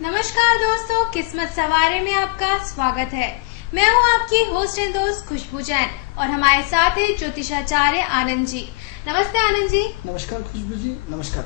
नमस्कार दोस्तों, किस्मत सवारे में आपका स्वागत है। मैं हूं आपकी होस्ट एंड दोस्त खुशबू जैन और हमारे साथ है ज्योतिषाचार्य आनंद जी। नमस्ते आनंद जी। नमस्कार खुशबू जी। नमस्कार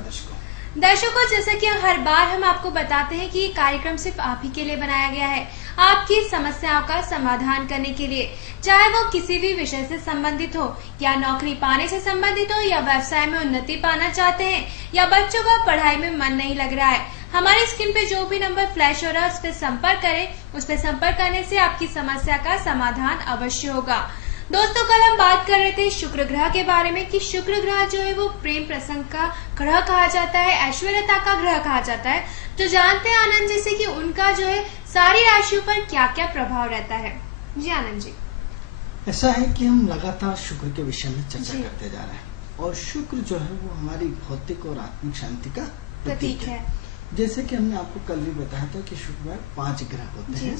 दर्शकों, जैसा कि हर बार हम आपको बताते हैं कि ये कार्यक्रम सिर्फ आप ही के लिए बनाया गया है, आपकी समस्याओं का समाधान करने के लिए, चाहे वो किसी भी विषय से संबंधित हो, या नौकरी पाने से संबंधित हो, या व्यवसाय में उन्नति पाना चाहते हैं, या बच्चों का पढ़ाई में मन नहीं लग रहा है। हमारी स्क्रीन पे जो भी नंबर फ्लैश हो रहा है उस पर संपर्क करें। उस पर संपर्क करने से आपकी समस्या का समाधान अवश्य होगा। दोस्तों, कल हम बात कर रहे थे शुक्र ग्रह के बारे में कि शुक्र ग्रह जो है वो प्रेम प्रसंग का ग्रह कहा जाता है, ऐश्वर्यता का ग्रह कहा जाता है। तो जानते हैं आनंद जी से कि उनका जो है सारी राशियों पर क्या क्या प्रभाव रहता है। जी आनंद जी। ऐसा है कि हम लगातार शुक्र के विषय में चर्चा करते जा रहे हैं और शुक्र जो है वो हमारी भौतिक और आत्मिक शांति का प्रतीक है। जैसे कि हमने आपको कल भी बताया था कि शुक्र में 5 ग्रह होते हैं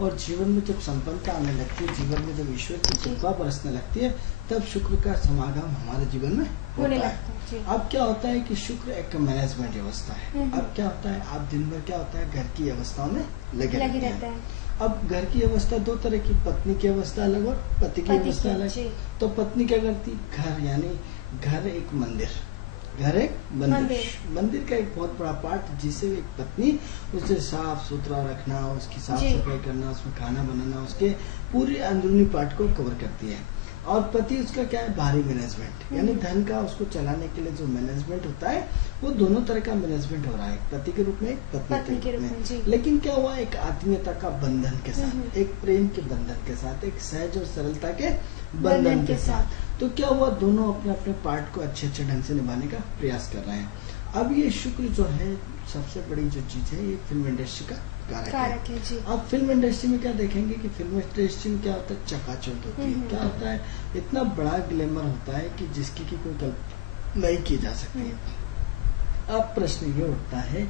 और जीवन में जब संपन्नता आने लगती है, जीवन में जब ईश्वर की कृपा बरसने लगती है, तब शुक्र का समागम हमारे जीवन में होता है। अब क्या होता है कि शुक्र एक मैनेजमेंट व्यवस्था है। अब क्या होता है, आप दिन भर क्या होता है घर की अवस्थाओं में लगे रहते हैं। अब घर की अवस्था दो तरह की, पत्नी की अवस्था अलग और पति की अवस्था अलग। तो पत्नी क्या करती, घर यानी घर एक मंदिर, घर एक मंदिर का एक बहुत बड़ा पार्ट, जिसे एक पत्नी उसे साफ सुथरा रखना, उसकी साफ सफाई करना, उसमें खाना बनाना, उसके पूरे अंदरूनी पार्ट को कवर करती है। और पति उसका क्या है, बाहरी मैनेजमेंट, यानी धन का उसको चलाने के लिए जो मैनेजमेंट होता है वो दोनों तरह का मैनेजमेंट हो रहा है, पति के रूप में, एक पत्नी के रूप में। लेकिन क्या हुआ, एक आत्मीयता का बंधन के साथ, एक प्रेम के बंधन के साथ, एक सहज और सरलता के बंधन के साथ। तो क्या हुआ, दोनों अपने अपने पार्ट को अच्छे ढंग से निभाने का प्रयास कर रहे हैं। अब ये शुक्र जो है सबसे बड़ी जो चीज है, ये फिल्म इंडस्ट्री का कारक है। अब फिल्म इंडस्ट्री में क्या देखेंगे कि फिल्म इंडस्ट्री में क्या होता है, चकाचौंध होती है। क्या होता है, इतना बड़ा ग्लैमर होता है कि जिसकी की कोई कल्पना नहीं की जा सकती है। अब प्रश्न ये उठता है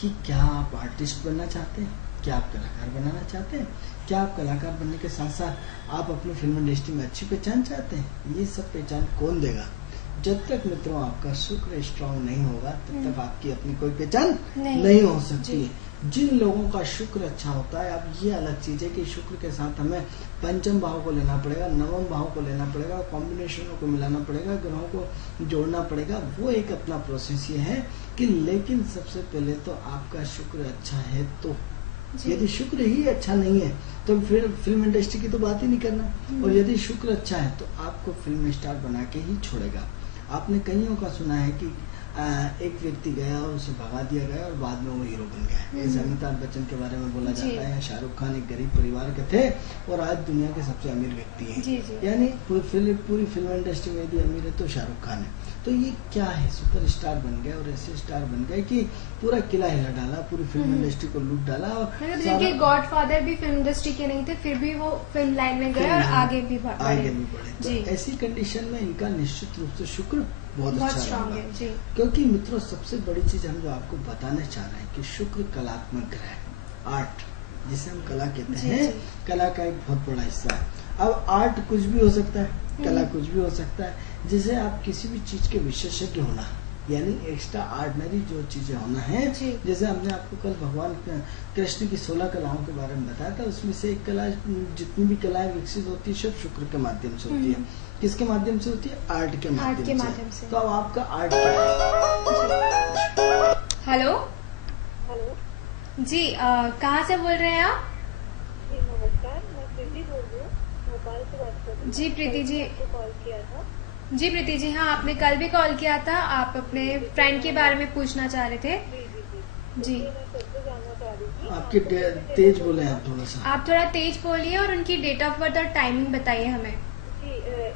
कि क्या आप आर्टिस्ट बनना चाहते हैं, क्या आप कलाकार बनाना चाहते हैं, क्या आप कलाकार बनने के साथ साथ आप अपनी फिल्म इंडस्ट्री में अच्छी पहचान चाहते हैं। ये सब पहचान कौन देगा? जब तक मित्रों आपका शुक्र स्ट्रांग नहीं होगा तब तक आपकी अपनी कोई पहचान नहीं हो सकती है। जिन लोगों का शुक्र अच्छा होता है, अब ये अलग चीज है कि शुक्र के साथ हमें पंचम भाव को लेना पड़ेगा, नवम भाव को लेना पड़ेगा, कॉम्बिनेशनों को मिलाना पड़ेगा, ग्रहों को जोड़ना पड़ेगा, वो एक अपना प्रोसेस ये है कि लेकिन सबसे पहले तो आपका शुक्र अच्छा है। तो यदि शुक्र ही अच्छा नहीं है तो फिर फिल्म इंडस्ट्री की तो बात ही नहीं करना। और यदि शुक्र अच्छा है तो आपको फिल्म स्टार बना के ही छोड़ेगा। आपने कईयों का सुना है कि एक व्यक्ति गया और उसे भगा दिया गया और बाद में वो हीरो बन गया। जैसे अमिताभ बच्चन के बारे में बोला जाता है, शाहरुख खान एक गरीब परिवार के थे और आज दुनिया के सबसे अमीर व्यक्ति हैं। यानी पूरी फिल्म इंडस्ट्री में यदि अमीर है तो शाहरुख खान है। तो ये क्या है, सुपर स्टार बन गए और ऐसे स्टार बन गए कि पूरा किला हिला डाला, पूरी फिल्म इंडस्ट्री को लूट डाला। और गॉडफादर भी फिल्म इंडस्ट्री के नहीं थे, फिर भी वो फिल्म लाइन में गए और आगे भी बढ़े। तो ऐसी कंडीशन में इनका निश्चित रूप से शुक्र बहुत अच्छा है। क्योंकि मित्रों सबसे बड़ी चीज हम जो आपको बताना चाह रहे हैं कि शुक्र कलात्मक ग्रह है, आर्ट जिसे हम कला कहते हैं, कला का एक बहुत बड़ा हिस्सा है। अब आर्ट कुछ भी हो सकता है, कला कुछ भी हो सकता है। जैसे आप किसी भी चीज के विशेषज्ञ होना, यानी एक्स्ट्रा ऑर्डिनरी जो चीजें होना है। जैसे हमने आपको कल भगवान कृष्ण की 16 कलाओं के बारे में बताया था, उसमें से एक कला, जितनी भी कलाएं विकसित होती है सब शुक्र के माध्यम से होती है। किसके माध्यम से होती है? आर्ट के माध्यम से। तो अब आपका आर्ट क्या है? हेलो जी, कहाँ से बोल रहे हैं आप? जी नमस्कार, मैं प्रीति बोल रही हूँ, भोपाल से बात कर रही हूँ। जी प्रीति जी, कॉल किया था। जी प्रीति जी, हाँ आपने कल भी कॉल किया था, आप अपने फ्रेंड के बारे में पूछना चाह रहे थे। जी मैं सबसे जानना चाह रही थी। आपके तेज बोले आप थोड़ा सा। आप थोड़ा तेज बोलिए और उनकी डेट ऑफ बर्थ और टाइमिंग बताइए हमें। जी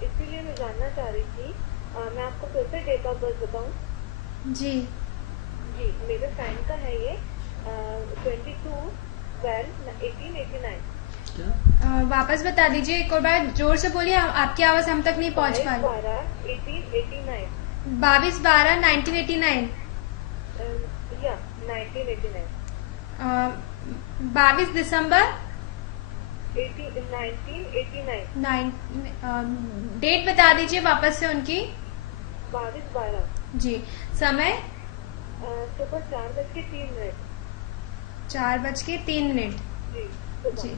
इसीलिए मैं जानना चाह रही थी, मैं आपको फिर से डेट ऑफ बर्थ बताऊँ? जी मेरे फ्रेंड का है ये 22/12/1889। वापस बता दीजिए एक और बार, जोर से बोलिए, आपकी आवाज हम तक नहीं पहुंच पा रही। 22/12/1889। 22/12/1989। 1989। 22 दिसंबर 1989। डेट बता दीजिए वापस से उनकी। 22/12। जी समय सुबह 4:03। 4:03। जी जी।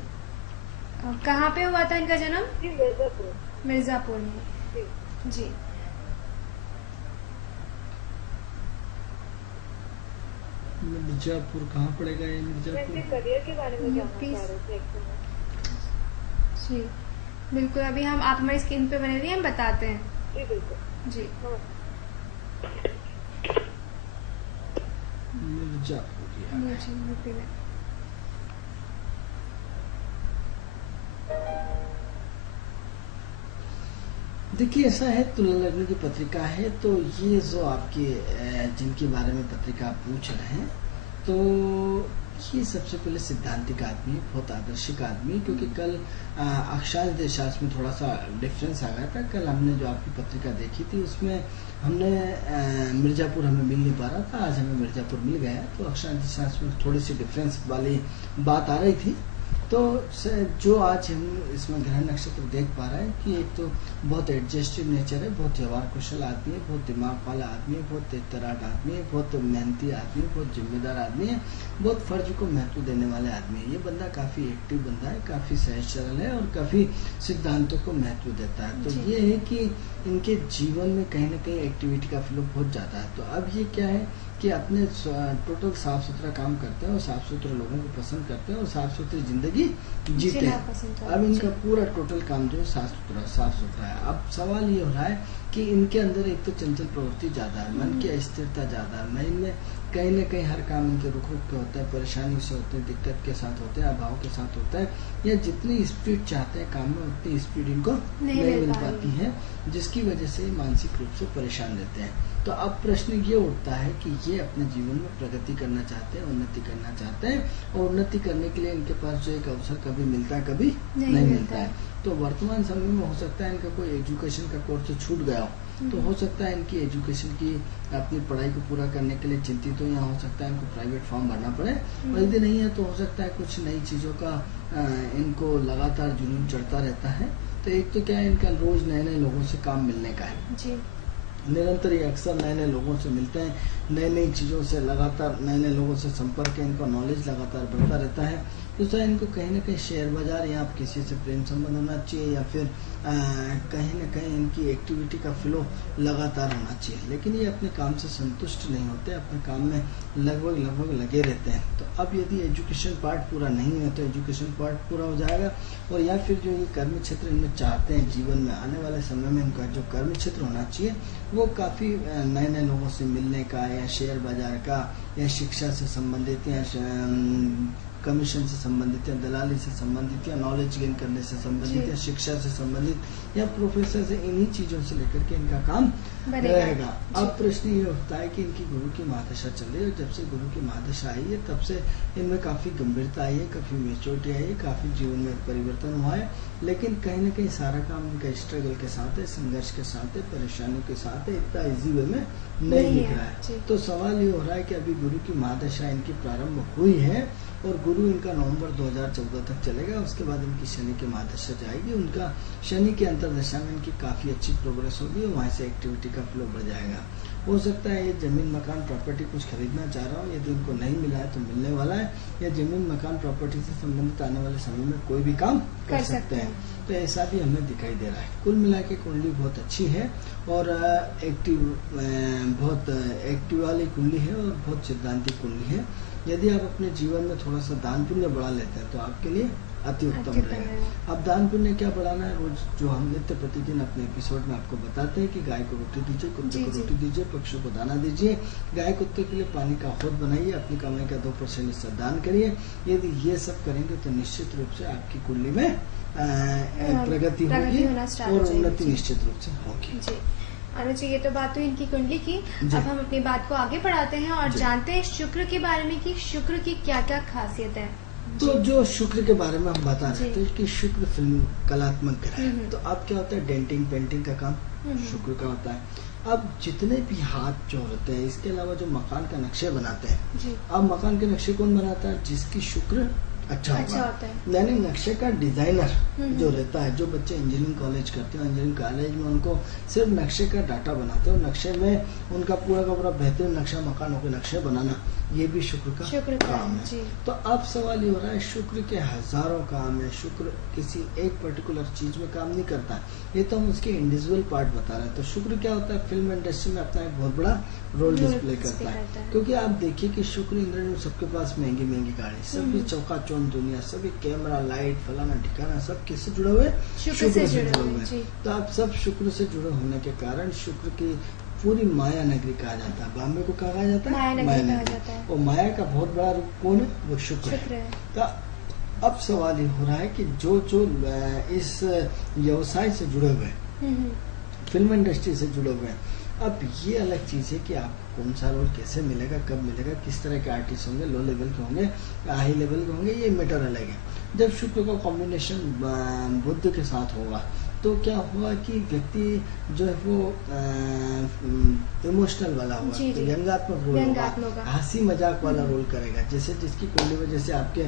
कहाँ पे हुआ था इनका जन्म? जी मिर्जापुर। मिर्जापुर में। जी जी। मिर्जापुर कहाँ पड़ेगा ये मैं इनके मिर्जापुर? करियर के बारे में जानना यूपी। चाह रही थी एक्चुअली। जी बिल्कुल, अभी हम आप हमारी स्क्रीन पे बने रहिए, हम बताते हैं। जी बिल्कुल। जी। हाँ मिर्जापुर ये आ गया। जी यूपी में। देखिए ऐसा है, तुला लग्न की पत्रिका है, तो ये जो आपके जिनके बारे में पत्रिका आप पूछ रहे हैं, तो ये सबसे पहले सिद्धांतिक आदमी है, बहुत आदर्शिक आदमी है, क्योंकि कल अक्षांश देशांश में थोड़ा सा डिफरेंस आ गया था। कल हमने जो आपकी पत्रिका देखी थी उसमें हमने मिर्जापुर हमें मिल नहीं पा रहा था, आज हमें मिर्जापुर मिल गया, तो अक्षांश देशांश में थोड़ी सी डिफरेंस वाली बात आ रही थी। तो जो आज हम इसमें ग्रह नक्षत्र देख पा रहे हैं कि एक तो बहुत एडजस्टिव नेचर है, बहुत व्यवहार कुशल आदमी है, बहुत दिमाग वाला आदमी है, बहुत तेज तरार आदमी है, बहुत मेहनती आदमी है, बहुत जिम्मेदार आदमी है, बहुत फर्ज को महत्व देने वाले आदमी है। ये बंदा काफी एक्टिव बंदा है, काफी सहज सरल है और काफी सिद्धांतों को महत्व देता है। तो ये है कि इनके जीवन में कहीं ना कहीं एक्टिविटी का फ्लो बहुत ज्यादा है। तो अब ये क्या है कि अपने टोटल साफ सुथरा काम करते हैं और साफ सुथरे लोगों को पसंद करते हैं और साफ सुथरी जिंदगी जीते हैं। अब इनका पूरा टोटल काम जो है साफ सुथरा है। अब सवाल ये हो रहा है कि इनके अंदर एक तो चंचल प्रवृत्ति ज्यादा है, मन की अस्थिरता ज्यादा है, मन में कहीं न कहीं हर काम इनके रुक रुक के होता है, परेशानी से होते हैं, दिक्कत के साथ होते हैं, अभाव के साथ होता है, या जितनी स्पीड चाहते हैं काम में उतनी स्पीड इनको नहीं मिल पाती है, जिसकी वजह से मानसिक रूप से परेशान रहते हैं। तो अब प्रश्न ये उठता है कि ये अपने जीवन में प्रगति करना चाहते हैं, उन्नति करना चाहते हैं, और उन्नति करने के लिए इनके पास जो एक अवसर कभी मिलता है, कभी नहीं मिलता है। तो वर्तमान समय में हो सकता है इनका कोई एजुकेशन का कोर्स छूट गया हो, तो हो सकता है इनकी एजुकेशन की अपनी पढ़ाई को पूरा करने के लिए चिंतित हो, या हो सकता है इनको प्राइवेट फॉर्म भरना पड़े, और यदि नहीं है तो हो सकता है कुछ नई चीजों का इनको लगातार जुनून चढ़ता रहता है। तो एक तो क्या है, इनका रोज नए नए लोगों से काम मिलने का है जी। निरंतर ये अक्सर नए नए लोगों से मिलते हैं, नई नई चीज़ों से लगातार नए नए लोगों से संपर्क है, इनका नॉलेज लगातार बढ़ता रहता है। दूसरा, इनको कहीं ना कहीं शेयर बाजार या आप किसी से प्रेम संबंध होना चाहिए, या फिर कहीं ना कहीं इनकी एक्टिविटी का फ्लो लगातार होना चाहिए, लेकिन ये अपने काम से संतुष्ट नहीं होते, अपने काम में लगभग लगे रहते हैं। तो अब यदि एजुकेशन पार्ट पूरा नहीं है तो एजुकेशन पार्ट पूरा हो जाएगा, और या फिर जो ये कर्म क्षेत्र इनमें चाहते हैं जीवन में आने वाले समय में, इनका जो कर्म क्षेत्र होना चाहिए वो काफ़ी नए नए लोगों से मिलने का, या शेयर बाजार का, या शिक्षा से संबंधित, या कमीशन से संबंधित, या दलाली से संबंधित, या नॉलेज गेन करने से संबंधित, या शिक्षा से संबंधित, या प्रोफेसर से, इन्हीं चीजों से लेकर के इनका काम रहेगा। अब प्रश्न ये उठता है कि इनकी गुरु की महादशा चल रही है, और जब से गुरु की महादशा आई है तब से इनमें काफी गंभीरता आई है, काफी मेच्योरिटी आई है, काफी जीवन में परिवर्तन हुआ है, लेकिन कहीं न कहीं सारा काम इनका स्ट्रगल के साथ है, संघर्ष के साथ है, परेशानियों के साथ है, इतना इजी वे में नहीं दिख रहा है। तो सवाल ये हो रहा है कि अभी गुरु की महादशा इनकी प्रारंभ हुई है, और गुरु इनका नवंबर 2014 तक चलेगा, उसके बाद इनकी शनि की महादशा जाएगी, उनका शनि की अंतर्दशा में इनकी काफी अच्छी प्रोग्रेस होगी, और वहां से एक्टिविटी का फ्लो बढ़ जाएगा। हो सकता है ये जमीन मकान प्रॉपर्टी कुछ खरीदना चाह रहा हो, यदि उनको नहीं मिला है तो मिलने वाला है, या जमीन मकान प्रॉपर्टी से संबंधित आने वाले समय में कोई भी काम कर सकते हैं। तो ऐसा भी हमें दिखाई दे रहा है। कुल मिला के कुंडली बहुत अच्छी है, और बहुत एक्टिव वाली कुंडली है, और बहुत सिद्धांतिक कुंडली है। यदि आप अपने जीवन में थोड़ा सा दान पुण्य बढ़ा लेते हैं तो आपके लिए अति उत्तम रहेगा। अब दान पुण्य क्या बढ़ाना है, रोज जो हम नित्य प्रतिदिन अपने एपिसोड में आपको बताते हैं कि गाय को रोटी दीजिए, कुत्ते को रोटी दीजिए, पक्षियों को दाना दीजिए, गाय कुत्ते के लिए पानी का हौद बनाइए, अपनी कमाई का 2% हिस्सा दान करिए। यदि ये सब करेंगे तो निश्चित रूप से आपकी कुंडली में प्रगति होगी और उन्नति निश्चित रूप से होगी। अनुज जी, ये तो बात हुई इनकी कुंडली की। अब हम अपनी बात को आगे बढ़ाते हैं और जानते हैं शुक्र के बारे में कि शुक्र की क्या क्या खासियत है। तो जो शुक्र के बारे में हम बता रहे थे कि शुक्र फिल्म कलात्मक ग्रह है। तो अब क्या होता है, डेंटिंग पेंटिंग का काम शुक्र का होता है। अब जितने भी हाथ जो होते हैं, इसके अलावा जो मकान का नक्शे बनाते हैं, अब मकान के नक्शे कौन बनाता है, जिसकी शुक्र अच्छा होता है। यानी नक्शे का डिजाइनर जो रहता है, जो बच्चे इंजीनियरिंग कॉलेज करते हैं, इंजीनियरिंग कॉलेज में उनको सिर्फ नक्शे का डाटा बनाते हैं, नक्शे में उनका पूरा का पूरा बेहतरीन नक्शा, मकानों के नक्शे बनाना, ये भी शुक्र का काम है। जी। तो अब सवाल ये हो रहा है, शुक्र के हजारों काम है, शुक्र किसी एक पर्टिकुलर चीज में काम नहीं करता है, ये तो हम उसके इंडिविजुअल पार्ट बता रहे हैं। तो शुक्र क्या होता है, फिल्म इंडस्ट्री में अपना एक बहुत बड़ा रोल डिस्प्ले करता है। क्योंकि आप देखिए कि शुक्र इंद्रदेव सबके पास महंगी महंगी गाड़ी, सभी चौकाचौंध दुनिया, सभी कैमरा लाइट फलाना ठिकाना सब किससे जुड़े हुए, शुक्र से जुड़े हुए हैं। तो आप सब शुक्र से जुड़े होने के कारण शुक्र की पूरी माया नगरी कहा जाता है। बॉम्बे को कहा जाता है माया नगरी, और माया का बहुत बड़ा रूप कौन है, वो शुक्र है। तो अब सवाल ये हो रहा है कि जो इस व्यवसाय से जुड़े हुए हैं, फिल्म इंडस्ट्री से जुड़े हुए हैं, अब ये अलग चीज है कि आपको कौन सा रोल कैसे मिलेगा, कब मिलेगा, किस तरह के आर्टिस्ट होंगे, लो लेवल के होंगे या हाई लेवल के होंगे, ये मैटर अलग है। जब शुक्र का कॉम्बिनेशन बुध के साथ होगा तो क्या हुआ कि व्यक्ति जो है वो इमोशनल वाला हुआ, तो व्यंग्यात्मक रोल होगा, हंसी मजाक वाला रोल करेगा। जैसे जिसकी कुंडली में जैसे आपके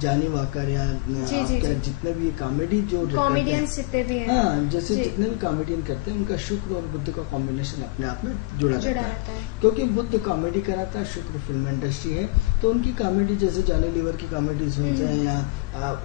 जानी वाकर या आपके जितने भी कॉमेडी जो कॉमेडियंस जितने भी हैं, हाँ, जैसे जितने भी कॉमेडियन करते हैं उनका शुक्र और बुध का कॉम्बिनेशन अपने आप में जुड़ा रहता है। क्योंकि बुध कॉमेडी कराता है, शुक्र फिल्म इंडस्ट्री है, तो उनकी कॉमेडी जैसे जानी लीवर की कॉमेडी सुनते हैं या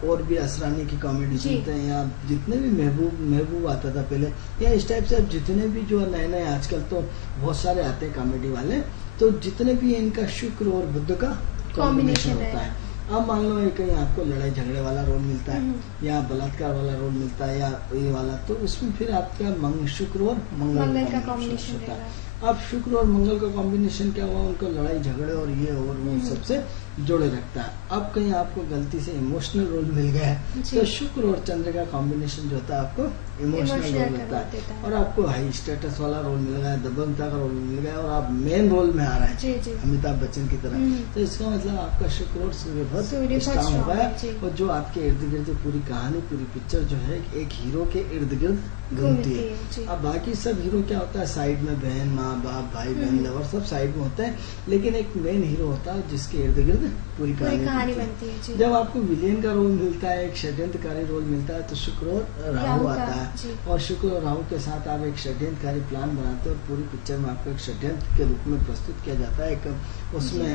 और भी असरानी की कॉमेडी सुनते हैं, या जितने भी महबूब आता था पहले, या इस टाइप से अब जितने भी जो नए नए आजकल तो बहुत सारे आते हैं कॉमेडी वाले, तो जितने भी इनका शुक्र और बुध का कॉम्बिनेशन होता है। अब मान लो कहीं आपको लड़ाई झगड़े वाला रोल मिलता है या बलात्कार वाला रोल मिलता है या ये वाला, तो उसमें फिर आपका शुक्र और मंगल का कॉम्बिनेशन होता है। अब शुक्र और मंगल का कॉम्बिनेशन क्या हुआ, उनको लड़ाई झगड़े और ये और वो सबसे जोड़े रखता है। अब कहीं आपको गलती से इमोशनल रोल मिल गया है तो शुक्र और चंद्र का कॉम्बिनेशन जो होता है आपको इमोशनल रोल मिलता है, और आपको हाई स्टेटस वाला रोल मिल गया, दबंगता का रोल मिल गया, और आप मेन रोल में आ रहा है अमिताभ बच्चन की तरह, तो इसका मतलब आपका शुक्र और सूर्य बहुत स्ट्रांग हो गया, और जो आपके इर्द गिर्द पूरी कहानी पूरी पिक्चर जो है एक हीरो के इर्द गिर्द घूमती है। अब बाकी सब हीरो क्या होता है, साइड में बहन माँ बाप भाई बहन लवर सब साइड में होते हैं, लेकिन एक मेन हीरो होता है जिसके इर्द गिर्द पूरी कहानी बनती है। जब आपको विलेन का रोल मिलता है, एक षड्यंत्रकारी रोल मिलता है, तो शुक्र और राहु आता है, और शुक्र और राहु के साथ आप एक षड्यंत्रकारी प्लान बनाते हो, और पूरी पिक्चर में आपको एक षड्यंत्र के रूप में प्रस्तुत किया जाता है, एक उसमें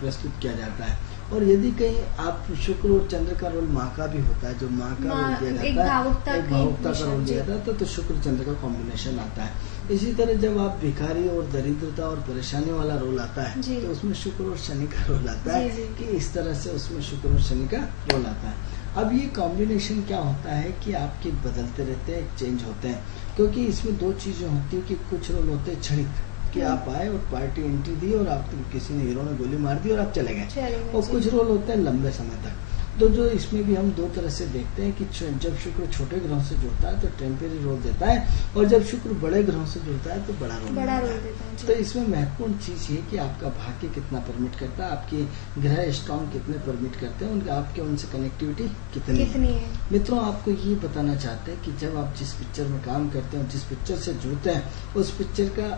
प्रस्तुत किया जाता है। और यदि कहीं आप शुक्र और चंद्र का रोल माँ का भी होता है, जो माँ का रोल दिया जाता है, एक भावुकता का रोल दिया जाता है, तो शुक्र चंद्र का कॉम्बिनेशन आता है। इसी तरह जब आप भिखारी और दरिद्रता और परेशानी वाला रोल आता है, तो उसमें शुक्र और शनि का रोल आता है, कि इस तरह से उसमें शुक्र और शनि का रोल आता है। अब ये कॉम्बिनेशन क्या होता है कि आपके बदलते रहते हैं, चेंज होते हैं, क्योंकि इसमें दो चीजें होती है कि कुछ रोल होते हैं क्षणिक, कि आप आए और पार्टी एंट्री दी और आप किसी ने हीरो ने गोली मार दी और आप चले गए, और कुछ रोल होते हैं लंबे समय तक। तो जो इसमें भी हम दो तरह से देखते हैं कि जब शुक्र छोटे ग्रहों से जुड़ता है तो टेम्परेरी रोल देता है, और जब शुक्र बड़े ग्रहों से जुड़ता है तो बड़ा रोल देता है। तो इसमें महत्वपूर्ण चीज ये कि आपका भाग्य कितना परमिट करता है, आपके ग्रह स्ट्रॉन्ग कितने परमिट करते हैं, उनके आपके उनसे कनेक्टिविटी कितनी है। मित्रों, आपको ये बताना चाहते हैं कि जब आप जिस पिक्चर में काम करते हैं, जिस पिक्चर से जुड़ते हैं, उस पिक्चर का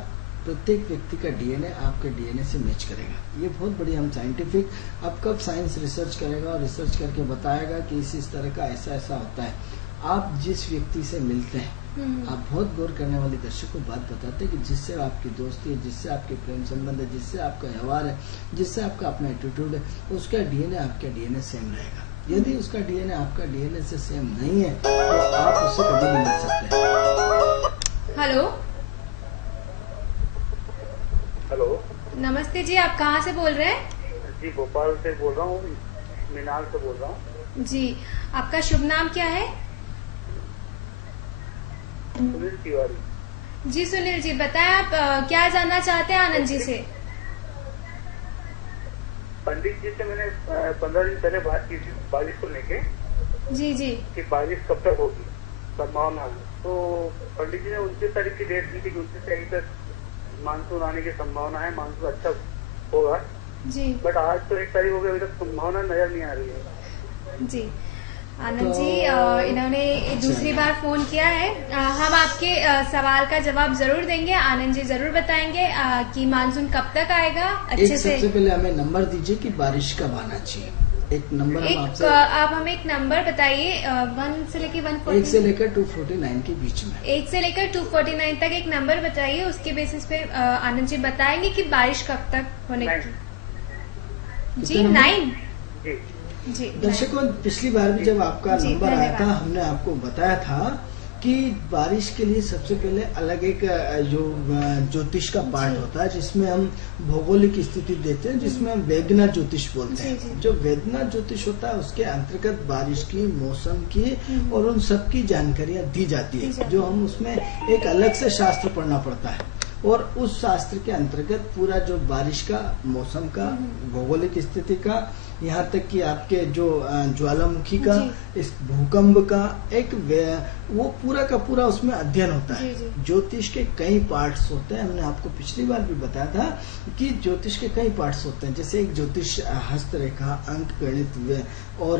प्रत्येक व्यक्ति का डीएनए आपके डीएनए से मैच करेगा। ये बहुत बड़ी हम साइंटिफिक, अब कब साइंस रिसर्च करेगा और रिसर्च करके बताएगा कि इस तरह का ऐसा ऐसा होता है। आप जिस व्यक्ति से मिलते हैं, आप बहुत गौर करने वाले दर्शक को बात बताते हैं कि जिससे आपकी दोस्ती है, जिससे आपके प्रेम संबंध है, जिससे आपका व्यवहार है, जिससे आपका अपना एटीट्यूड है, उसका डीएनए आपका डीएनए सेम रहेगा। यदि उसका डीएनए आपका डीएनए से सेम नहीं है तो आप उससे कभी नहीं मिल सकते। हेलो हेलो, नमस्ते जी, आप कहाँ से बोल रहे हैं? जी भोपाल से बोल रहा हूँ, मीनाल से बोल रहा हूँ। जी, आपका शुभ नाम क्या है? सुनील तिवारी। जी सुनील जी, बताएं आप क्या जानना चाहते हैं आनंद जी से? पंडित जी से मैंने 15 दिन पहले बात की थी बारिश को लेके। जी जी। कि बारिश कब तक होगी, संभावना है। तो पंडित जी ने 29 तारीख की डेट दी थी कि 29 तारीख तक मानसून आने की संभावना है, मानसून अच्छा होगा जी। बट आज तो 1 तारीख हो गई, अभी तक संभावना नजर नहीं आ रही है। जी आनंद जी, इन्होंने दूसरी बार फोन किया है। हम आपके सवाल का जवाब जरूर देंगे। आनंद जी जरूर बताएंगे कि मानसून कब तक आएगा अच्छे से। सबसे पहले हमें नंबर दीजिए कि बारिश कब आना चाहिए। एक नंबर हम आपसे, आप हमें एक नंबर बताइए। 1 से लेकर 140, 1 से लेकर 249 के बीच में। 1 से लेकर 249 तक एक नंबर बताइए, उसके बेसिस पे आनंद जी बताएंगे कि बारिश कब तक होने की। जी 9 जी। जी दर्शकों, पिछली बार भी जब आपका जी, नंबर आया था, धन्यवाद। हमने आपको बताया था कि बारिश के लिए सबसे पहले अलग एक जो ज्योतिष का पार्ट जी। होता है, जिसमें हम भौगोलिक स्थिति देते हैं, जिसमें हम वेदना ज्योतिष बोलते जी, हैं। जी। जो वेदना ज्योतिष होता है उसके अंतर्गत बारिश की, मौसम की हम्म। और उन सब की जानकारियां दी जाती दी है, जाती जो है। हम उसमें एक अलग से शास्त्र पढ़ना पड़ता है। और उस शास्त्र के अंतर्गत पूरा जो बारिश का, मौसम का, भौगोलिक स्थिति का, यहाँ तक कि आपके जो ज्वालामुखी का, जी। इस भूकंप का वो पूरा का पूरा उसमें अध्ययन होता है। जी, जी। ज्योतिष के कई पार्ट्स होते हैं। हमने आपको पिछली बार भी बताया था कि ज्योतिष के कई पार्ट्स होते हैं, जैसे एक ज्योतिष हस्तरेखा, अंक गणित और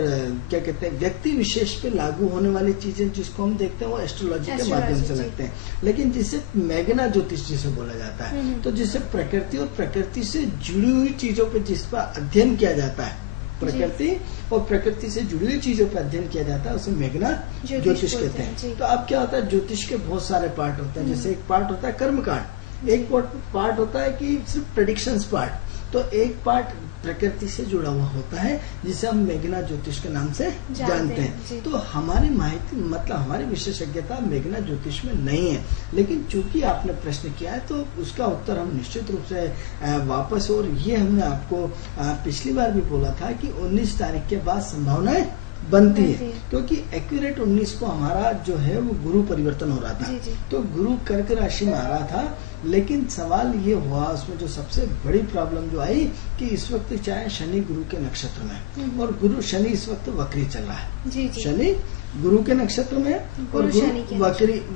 क्या कहते हैं, व्यक्ति विशेष पे लागू होने वाली चीजें जिसको हम देखते हैं वो एस्ट्रोलॉजी के माध्यम से जी। लगते हैं। लेकिन जिसे मेघना ज्योतिष जिसे बोला जाता है, तो जिसे प्रकृति और प्रकृति से जुड़ी हुई चीजों पे जिसका अध्ययन किया जाता है, प्रकृति और प्रकृति से जुड़ी हुई चीजों पर अध्ययन किया जाता है, उसे मेघना ज्योतिष कहते हैं। तो अब क्या होता है, ज्योतिष के बहुत सारे पार्ट होते हैं। जैसे एक पार्ट होता है कर्मकांड, एक पार्ट होता है कि सिर्फ प्रेडिक्शंस पार्ट, तो एक पार्ट प्रकृति से जुड़ा हुआ होता है जिसे हम मेघना ज्योतिष के नाम से जानते हैं। तो हमारी माहिती, मतलब हमारी विशेषज्ञता मेघना ज्योतिष में नहीं है, लेकिन चूंकि आपने प्रश्न किया है तो उसका उत्तर हम निश्चित रूप से वापस, और ये हमने आपको पिछली बार भी बोला था कि 19 तारीख के बाद संभावनाएं बनती है, क्योंकि एक्यूरेट 19 को हमारा जो है वो गुरु परिवर्तन हो रहा था। तो गुरु कर्क राशि में आ रहा था, लेकिन सवाल ये हुआ उसमें जो सबसे बड़ी प्रॉब्लम जो आई कि इस वक्त चाहे शनि गुरु के नक्षत्र में, और गुरु शनि इस वक्त वक्री चल रहा है। शनि गुरु के नक्षत्र में और गुरु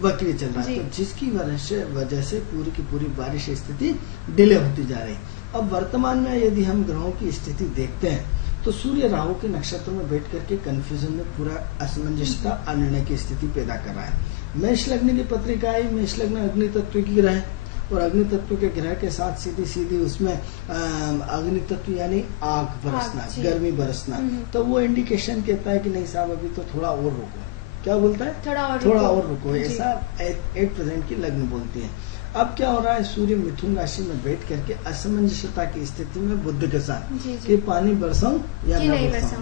वक्री चल रहा है, तो जिसकी वजह से पूरी की पूरी बारिश स्थिति डिले होती जा रही। अब वर्तमान में यदि हम ग्रहों की स्थिति देखते हैं तो सूर्य राहु के नक्षत्र में बैठ करके कंफ्यूजन में पूरा असमंजसता, अनिर्णय की स्थिति पैदा कर रहा है। मेष लग्न की पत्रिका आई, मेष लग्न अग्नि तत्व की ग्रह, और अग्नि तत्व के ग्रह के साथ सीधी सीधी उसमें अग्नि तत्व यानी आग बरसना, गर्मी बरसना, तो वो इंडिकेशन कहता है कि नहीं साहब अभी तो थोड़ा और रुको। क्या बोलता है, थोड़ा और रुको, ऐसा एट प्रेजेंट की लग्न बोलती है। अब क्या हो रहा है, सूर्य मिथुन राशि में बैठ करके असमंजसता की स्थिति में बुध के साथ कि पानी बरसाऊं या न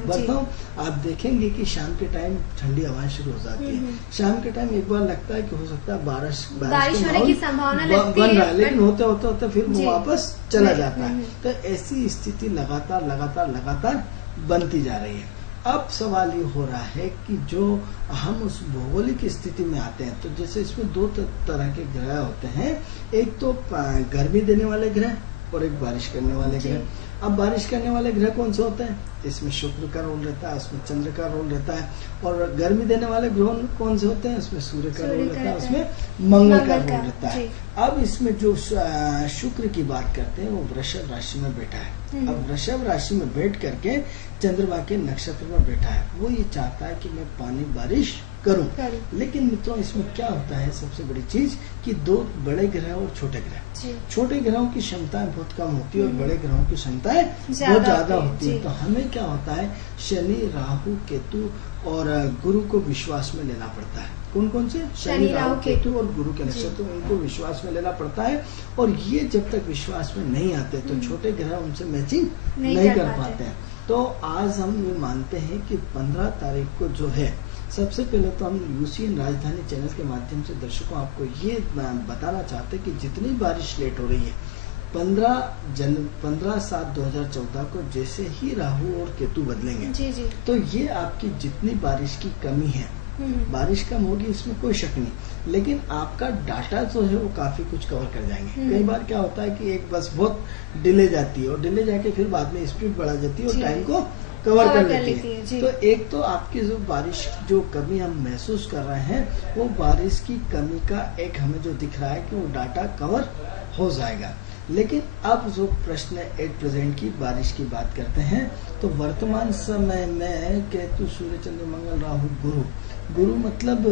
बरसाऊं। आप देखेंगे कि शाम के टाइम ठंडी हवाएं शुरू हो जाती है। शाम के टाइम एक बार लगता है कि हो सकता है बारिश होने की संभावना लगती बन रहा है, लेकिन होते होते फिर वो वापस चला जाता है। तो ऐसी स्थिति लगातार बनती जा रही है। अब सवाल ये हो रहा है कि जो हम उस भौगोलिक स्थिति में आते हैं, तो जैसे इसमें दो तरह के ग्रह होते हैं, एक तो गर्मी देने वाले ग्रह और एक बारिश करने वाले ग्रह। अब बारिश करने वाले ग्रह कौन से होते हैं, इसमें शुक्र का रोल रहता है, उसमें चंद्र का रोल रहता है। और गर्मी देने वाले ग्रह कौन से होते हैं, उसमें सूर्य का रोल रहता है, उसमें मंगल का रोल रहता है। अब इसमें जो शुक्र की बात करते हैं वो वृषभ राशि में बैठा है। अब वृषभ राशि में बैठ करके चंद्रमा के नक्षत्र में बैठा है, वो ये चाहता है कि मैं पानी बारिश करूं। लेकिन मित्रों इसमें क्या होता है, सबसे बड़ी चीज कि दो बड़े ग्रह और छोटे ग्रह, छोटे ग्रहों की क्षमताएं बहुत कम होती है और बड़े ग्रहों की क्षमताएं बहुत ज्यादा होती है। तो हमें क्या होता है, शनि, राहु, केतु और गुरु को विश्वास में लेना पड़ता है। कौन से, शनि, राहु, केतु और गुरु के नक्षत्र, उनको विश्वास में लेना पड़ता है। और ये जब तक विश्वास में नहीं आते तो छोटे ग्रह उनसे मैचिंग नहीं कर पाते हैं। तो आज हम ये मानते हैं कि 15 तारीख को जो है, सबसे पहले तो हम यूसीएन राजधानी चैनल के माध्यम से दर्शकों आपको ये बताना चाहते हैं कि जितनी बारिश लेट हो रही है, 15/7/2014 को जैसे ही राहु और केतु बदलेंगे तो ये आपकी जितनी बारिश की कमी है, बारिश कम होगी, इसमें कोई शक नहीं, लेकिन आपका डाटा जो है वो काफी कुछ कवर कर जाएंगे। कई बार क्या होता है कि एक बस बहुत डिले जाती है और डिले जाके फिर बाद में स्पीड बढ़ा जाती है और टाइम को कवर कर लेती है। तो एक तो आपकी जो बारिश जो कमी हम महसूस कर रहे हैं, वो बारिश की कमी का एक हमें जो दिख रहा है कि वो डाटा कवर हो जाएगा। लेकिन अब जो प्रश्न एट प्रेजेंट की बारिश की बात करते हैं, तो वर्तमान समय में केतु, सूर्य, चंद्र, मंगल, राहु, गुरु मतलब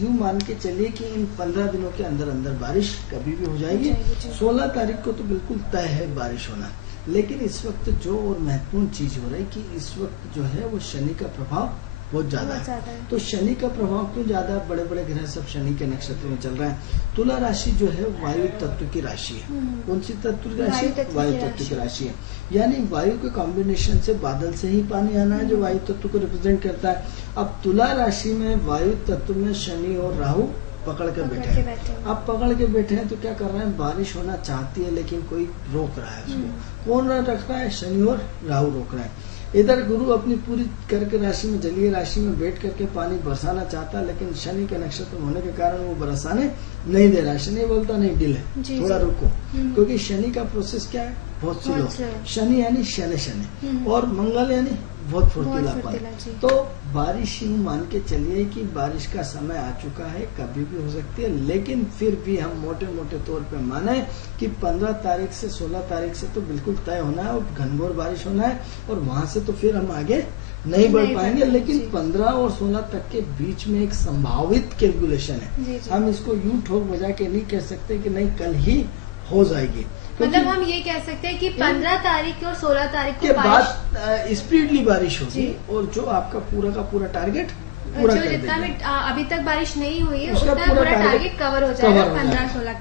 यूं मान के चलिए कि इन 15 दिनों के अंदर अंदर बारिश कभी भी हो जाएगी। 16 तारीख को तो बिल्कुल तय है बारिश होना। लेकिन इस वक्त जो और महत्वपूर्ण चीज हो रही है कि इस वक्त जो है वो शनि का प्रभाव बहुत ज्यादा है। तो शनि का प्रभाव क्यों ज्यादा, बड़े बड़े ग्रह सब शनि के नक्षत्र में चल रहे हैं। तुला राशि जो है वायु तत्व की राशि है। कौन सी तत्व की राशि? वायु तत्व की राशि है। यानी वायु के कॉम्बिनेशन से बादल से ही पानी आना है, जो वायु तत्व को रिप्रेजेंट करता है। अब तुला राशि में वायु तत्व में शनि और राहु पकड़ के बैठे हैं। अब पकड़ के बैठे हैं तो क्या कर रहे हैं, बारिश होना चाहती है लेकिन कोई रोक रहा है उसको। कौन रख रहा है? शनि और राहु रोक रहे हैं। इधर गुरु अपनी पूरी करके राशि में, जलीय राशि में बैठ करके पानी बरसाना चाहता है, लेकिन शनि के नक्षत्र होने के कारण वो बरसाने नहीं दे रहा है। शनि बोलता नहीं, डिले, थोड़ा रुको, क्योंकि शनि का प्रोसेस क्या है, बहुत स्लो। शनि यानी शनि और मंगल यानी बहुत फुर्तीलापन। तो बारिश यूं मान के चलिए कि बारिश का समय आ चुका है, कभी भी हो सकती है, लेकिन फिर भी हम मोटे मोटे तौर पे माने कि 15 तारीख से 16 तारीख से तो बिल्कुल तय होना है और घनघोर बारिश होना है, और वहां से तो फिर हम आगे नहीं बढ़ पाएंगे। लेकिन 15 और 16 तक के बीच में एक संभावित कैलकुलेशन है। हम इसको यूं ठोक बजा के नहीं कह सकते कि नहीं कल ही हो जाएगी। मतलब हम ये कह सकते हैं कि 15 तारीख और 16 तारीख के बाद स्पीडली बारिश होगी, और जो आपका पूरा का पूरा टारगेट पूरा जो जितना भी अभी तक बारिश नहीं हुई है उसका पूरा टारगेट कवर हो जाएगा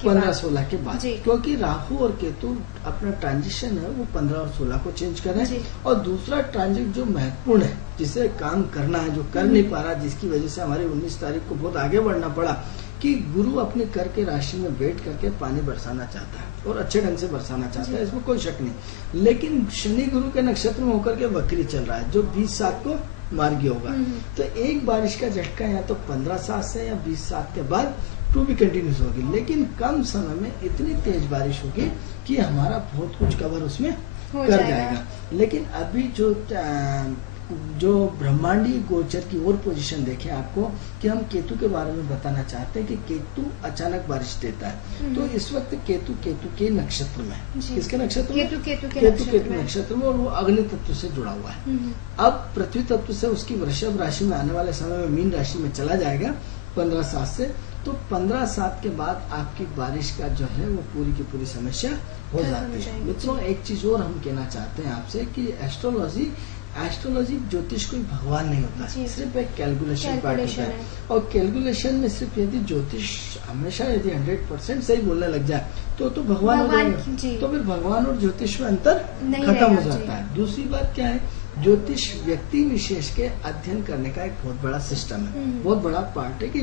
15-16 के बाद। क्योंकि राहु और केतु अपना ट्रांजिशन है वो 15 और 16 को चेंज कर रहे हैं। और दूसरा ट्रांजिट जो महत्वपूर्ण है, जिसे काम करना है, जो कर नहीं पा रहा, जिसकी वजह से हमारे 19 तारीख को बहुत आगे बढ़ना पड़ा, कि गुरु अपने कर के राशि में बैठ करके पानी बरसाना चाहता है और अच्छे ढंग से बरसाना चाहता है, इसमें कोई शक नहीं। लेकिन शनि गुरु के नक्षत्र में होकर के वक्री चल रहा है, जो 20/7 को मार्गी होगा। तो एक बारिश का झटका या तो 15/7 से या 20/7 के बाद टू बी कंटिन्यूस होगी, लेकिन कम समय में इतनी तेज बारिश होगी कि हमारा बहुत कुछ कवर उसमें कर जाएगा। लेकिन अभी जो ब्रह्मांडीय गोचर की और पोजीशन देखें आपको, कि हम केतु के बारे में बताना चाहते हैं कि केतु अचानक बारिश देता है। तो इस वक्त केतु के नक्षत्र में, किसके नक्षत्र में? केतु नक्षत्र में, और वो अग्नि तत्व से जुड़ा हुआ है। अब पृथ्वी तत्व से उसकी वृषभ राशि में आने वाले समय में मीन राशि में चला जाएगा 15/7 से। तो 15/7 के बाद आपकी बारिश का जो है वो पूरी की पूरी समस्या हो जाती है। मित्रों, एक चीज और हम कहना चाहते हैं आपसे कि एस्ट्रोलॉजी ज्योतिष कोई भगवान नहीं होता है, सिर्फ एक कैलकुलेशन पार्ट होता है। और कैलकुलेशन में सिर्फ यदि ज्योतिष हमेशा यदि 100% सही बोलने लग जाए तो भगवान हो जाएगा। तो फिर भगवान और ज्योतिष में अंतर खत्म हो जाता है। दूसरी बात क्या है, ज्योतिष व्यक्ति विशेष के अध्ययन करने का एक बहुत बड़ा सिस्टम है, बहुत बड़ा पार्ट है कि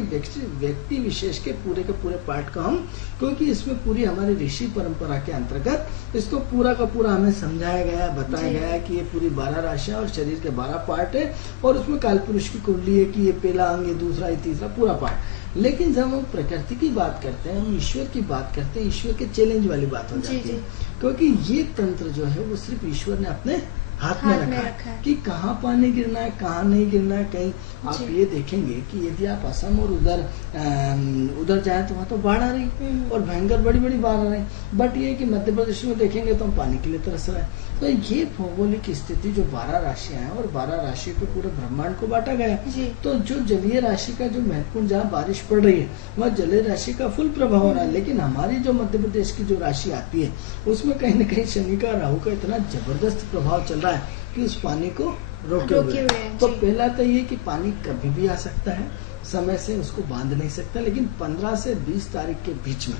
व्यक्ति विशेष के पूरे पार्ट का हम, क्योंकि इसमें पूरी हमारी ऋषि परंपरा के अंतर्गत इसको पूरा का पूरा हमें समझाया गया, बताया गया कि ये पूरी 12 राशियां और शरीर के 12 पार्ट है, और उसमें कालपुरुष की कुंडली है कि ये पहला अंग, ये दूसरा, ये तीसरा, पूरा पार्ट। लेकिन जब हम प्रकृति की बात करते हैं, हम ईश्वर की बात करते हैं, ईश्वर के चैलेंज वाली बात हो जाती है, क्योंकि ये तंत्र जो है वो सिर्फ ईश्वर ने अपने हाथ में रखा है कि कहाँ पानी गिरना है, कहाँ नहीं गिरना है। कहीं आप ये देखेंगे कि यदि आप असम और उधर जाए तो वहाँ तो बाढ़ आ रही और भयंकर बड़ी बड़ी बाढ़ आ रही, बट ये कि मध्य प्रदेश में देखेंगे तो हम पानी के लिए तरस रहे हैं। तो ये भौगोलिक स्थिति जो 12 राशियां हैं, और 12 राशि पे पूरे ब्रह्मांड को बांटा गया। तो जो जलीय राशि का जो महत्वपूर्ण, जहाँ बारिश पड़ रही है वहाँ जलीय राशि का फुल प्रभाव हो रहा है। लेकिन हमारी जो मध्य प्रदेश की जो राशि आती है उसमें कहीं न कहीं शनि का, राहु का इतना जबरदस्त प्रभाव चल रहा है कि उस पानी को रोके हुए। तो पहला तो ये कि पानी कभी भी आ सकता है, समय से उसको बांध नहीं सकता, लेकिन 15 से 20 तारीख के बीच में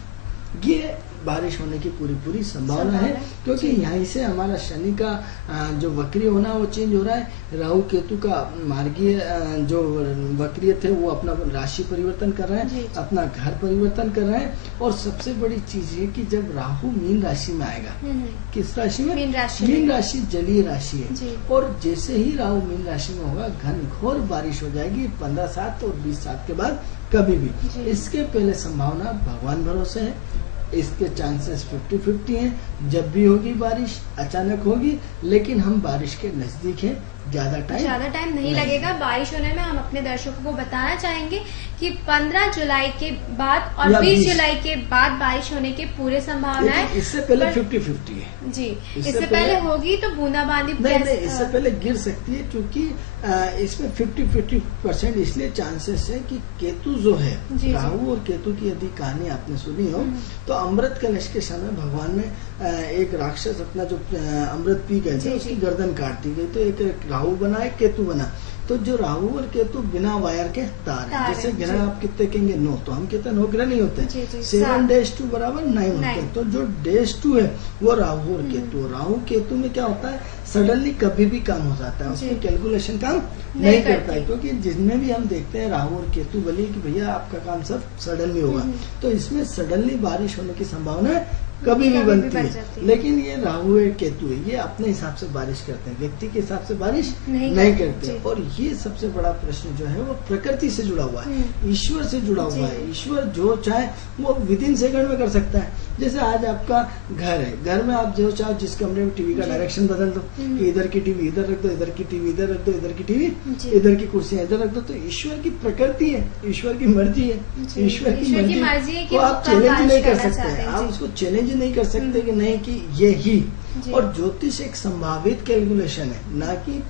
ये बारिश होने की पूरी संभावना है, क्योंकि यहीं से हमारा शनि का जो वक्री होना वो चेंज हो रहा है। राहु केतु का मार्गीय जो वक्रीय थे वो अपना राशि परिवर्तन कर रहे हैं, अपना घर परिवर्तन कर रहे हैं। और सबसे बड़ी चीज ये कि जब राहु मीन राशि में आएगा, किस राशि में? मीन राशि जलीय राशि है, और जैसे ही राहु मीन राशि में होगा घनघोर बारिश हो जाएगी 15/7 और 20/7 के बाद कभी भी। इसके पहले संभावना भगवान भरोसे है, इसके चांसेस 50-50 हैं। जब भी होगी बारिश अचानक होगी, लेकिन हम बारिश के नजदीक हैं, ज्यादा टाइम नहीं लगेगा बारिश होने में। हम अपने दर्शकों को बताना चाहेंगे कि 15 जुलाई के बाद और 20 जुलाई के बाद बारिश होने की पूरी संभावना है। इससे पहले 50-50 है जी, इससे पहले होगी तो बूंदाबांदी नहीं, इससे पहले गिर सकती है, क्योंकि इसमें 50-50% इसलिए चांसेस है कि केतु जो है, राहु और केतु की यदि कहानी आपने सुनी हो तो अमृत कलश के समय भगवान ने एक राक्षस अपना जो अमृत पी गए थे उसकी गर्दन काट दी गई, तो एक राहु बना, एक केतु बना। तो जो राहु और केतु बिना वायर के तार है। तार जैसे है, ग्रह जी। आप कितने कहेंगे 9, तो हम कहते हैं 9 ग्रह नहीं होते, जी, जी, 7-2 बराबर 9 होते हैं। 9। तो जो -2 है वो राहु और केतु। राहु केतु में क्या होता है, सडनली कभी भी काम हो जाता है, उसमें जी। कैलकुलेशन काम नहीं नहीं करता है, करती। क्योंकि जिसमें भी हम देखते हैं राहु और केतु बोलिए कि भैया आपका काम सब सडनली होगा, तो इसमें सडनली बारिश होने की संभावना कभी भी बनती बन है। जाती है। लेकिन ये राहु और केतु है, ये अपने हिसाब से बारिश करते हैं, व्यक्ति के हिसाब से बारिश नहीं नहीं करते, करते। जी। और ये सबसे बड़ा प्रश्न जो है वो प्रकृति से जुड़ा हुआ है, ईश्वर से जुड़ा जी। हुआ है। ईश्वर जो चाहे वो विदिन सेकंड में कर सकता है। जैसे आज आपका घर है, घर में आप जो चाहो जिस कमरे में टीवी का जी। डायरेक्शन बदल दो, कि इधर की टीवी इधर रख दो, इधर की टीवी इधर रख दो, इधर की टीवी जी। इधर की कुर्सियां इधर रख दो। तो ईश्वर की प्रकृति है, ईश्वर की मर्जी है, जी। ईश्वर की ईश्वर की मर्जी मर्जी है कि को वो आप कब चैलेंज बारिश नहीं कर करना सकते चाहते हैं, हैं, आप जी। उसको चैलेंज नहीं कर सकते कि नहीं कि ये ही। जी। और ज्योतिष एक संभावित कैलकुलेशन है, ना कि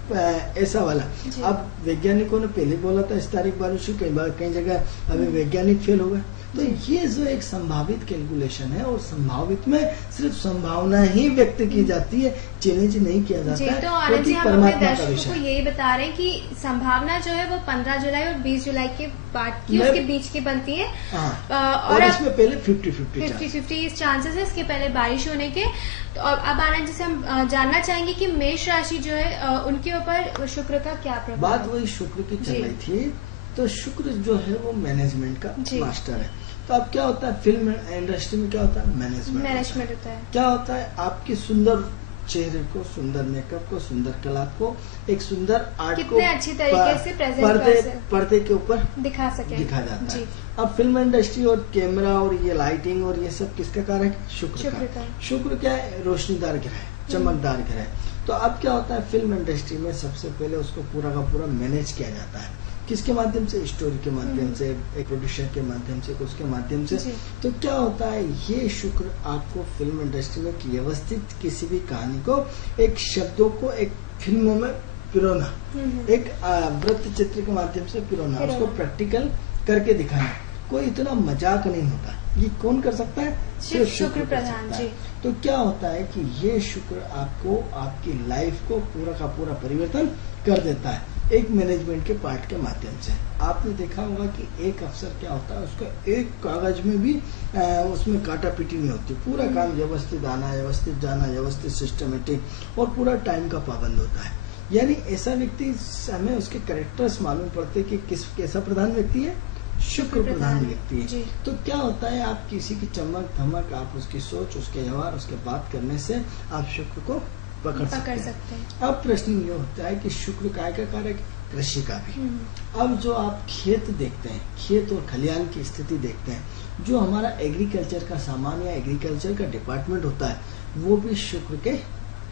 ऐसा वाला। जी। अब वैज्ञानिकों ने पहले बोला था इस तारीख बारिश हुई, कई जगह अभी वैज्ञानिक फेल हो गए। तो ये जो एक संभावित कैलकुलेशन है, और संभावित में सिर्फ संभावना ही व्यक्त की जाती है, चैलेंज नहीं किया जी, जाता है, तो आनंद जी क्योंकि हम अपने परमात्मा का दर्शकों विषय को है। यही बता रहे हैं कि संभावना जो है वो 15 जुलाई और 20 जुलाई के बाद की मैं- उसके बीच की बनती है। हाँ, और और अब इसमें पहले 50-50 50-50 चांसेस है इसके पहले बारिश होने के। तो अब आनंद जी से हम जानना चाहेंगे कि मेष राशि जो है उनके ऊपर शुक्र का क्या प्रभाव बात है? वही शुक्र की चल जी। रही थी। तो शुक्र जो है वो मैनेजमेंट का जी। मास्टर है। तो अब क्या होता है, फिल्म इंडस्ट्री में क्या होता है, मैनेजमेंट होता है। क्या होता है, आपकी सुंदर चेहरे को, सुंदर मेकअप को, सुंदर कला को, एक सुंदर आर्ट को कितने अच्छी तरीके से प्रेजेंट कर पर्दे के ऊपर दिखा सके, दिखा जाता जी। है। अब फिल्म इंडस्ट्री और कैमरा और ये लाइटिंग और ये सब किसका कार्य है, शुक्र शुक्र का। का। शुक्र क्या है, रोशनीदार ग्रह है, चमकदार ग्रह है। तो अब क्या होता है, फिल्म इंडस्ट्री में सबसे पहले उसको पूरा का पूरा मैनेज किया जाता है, किसके माध्यम से, स्टोरी के माध्यम से, एक प्रोड्यूसर के माध्यम से, उसके माध्यम से। जी। तो क्या होता है, ये शुक्र आपको फिल्म इंडस्ट्री में एक व्यवस्थित किसी भी कहानी को, एक शब्दों को एक फिल्मों में पिरोना, एक वृत्त चित्र के माध्यम से पिरोना, उसको प्रैक्टिकल करके दिखाना। कोई इतना मजाक नहीं होता, ये कौन कर सकता है, सिर्फ शुक्र कर प्रधान, सकता है। जी। तो क्या होता है कि ये शुक्र आपको आपकी लाइफ को पूरा का पूरा परिवर्तन कर देता है, एक मैनेजमेंट के पार्ट के माध्यम से। आपने देखा होगा कि एक अफसर क्या होता है, उसका एक कागज में भी उसमें काटा पीटी नहीं होती, पूरा काम व्यवस्थित आना, व्यवस्थित जाना, व्यवस्थित सिस्टमेटिक, और पूरा टाइम का पाबंद होता है। यानी ऐसा व्यक्ति, हमें उसके कैरेक्टर्स मालूम पड़ते कि कैसा प्रधान व्यक्ति है, शुक्र प्रधान व्यक्ति जी। है। तो क्या होता है, आप किसी की चमक धमक, आप उसकी सोच, उसके व्यवहार, उसके बात करने से आप शुक्र को पकड़ सकते हैं। अब प्रश्न ये होता है कि शुक्र काय का कारक, कृषि का भी। अब जो आप खेत देखते हैं, खेत और खलिहान की स्थिति देखते हैं, जो हमारा एग्रीकल्चर का सामान या एग्रीकल्चर का डिपार्टमेंट होता है, वो भी शुक्र के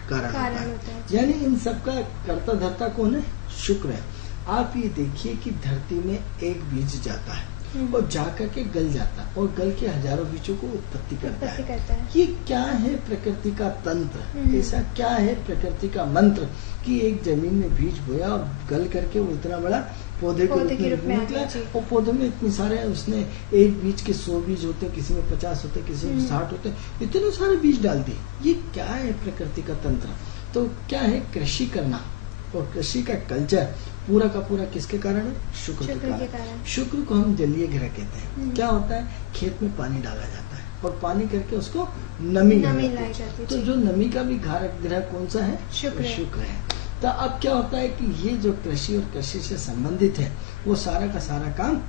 कारण होता है। यानी इन सबका कर्ता धर्ता कौन है, शुक्र है। आप ये देखिए कि धरती में एक बीज जाता है और जाकर के गल जाता है, और गल के हजारों बीजों को उत्पत्ति करता है। ये क्या है प्रकृति का तंत्र, ऐसा क्या है प्रकृति का मंत्र कि एक जमीन में बीज बोया और गल करके वो इतना बड़ा पौधे के रूप में निकला। और पौधे में इतने सारे, उसने एक बीज के 100 बीज होते, किसी में 50 होते, किसी में 60 होते, इतने सारे बीज डाल दिए। ये क्या है प्रकृति का तंत्र। तो क्या है, कृषि करना और कृषि का कल्चर पूरा का पूरा किसके कारण है, शुक्र के कारण। शुक्र को हम जलीय ग्रह कहते हैं। क्या होता है, खेत में पानी डाला जाता है और पानी करके उसको नमी लाई जाती है। तो जो नमी का भी कारक ग्रह कौन सा है, शुक्र है। तो अब क्या होता है कि ये जो कृषि और कृषि से संबंधित है, वो सारा का सारा काम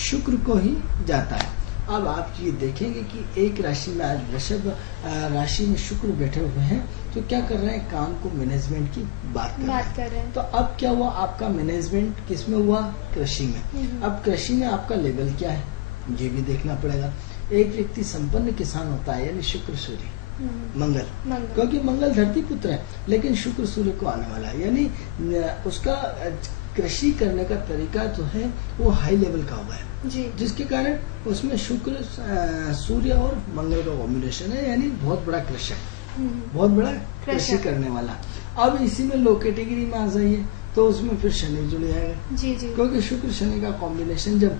शुक्र को ही जाता है। अब आप ये देखेंगे कि एक राशि में, आज वृषभ राशि में शुक्र बैठे हुए हैं, तो क्या कर रहे हैं, काम को मैनेजमेंट की बात कर रहे हैं। तो अब क्या हुआ, आपका मैनेजमेंट किस में हुआ, कृषि में। अब कृषि में आपका लेवल क्या है, ये भी देखना पड़ेगा। एक व्यक्ति संपन्न किसान होता है, यानी शुक्र सूर्य मंगल, क्योंकि मंगल धरती पुत्र है, लेकिन शुक्र सूर्य को आने वाला है, यानी उसका कृषि करने का तरीका जो है वो हाई लेवल का हुआ है, जिसके कारण उसमें शुक्र सूर्य और मंगल का कॉम्बिनेशन है, यानी बहुत बड़ा कृषक, बहुत बड़ा कृषि करने वाला। अब इसी में लो कैटेगरी में आ जाइए, तो उसमें फिर शनि जुड़ जाएगा, क्योंकि शुक्र शनि का कॉम्बिनेशन जब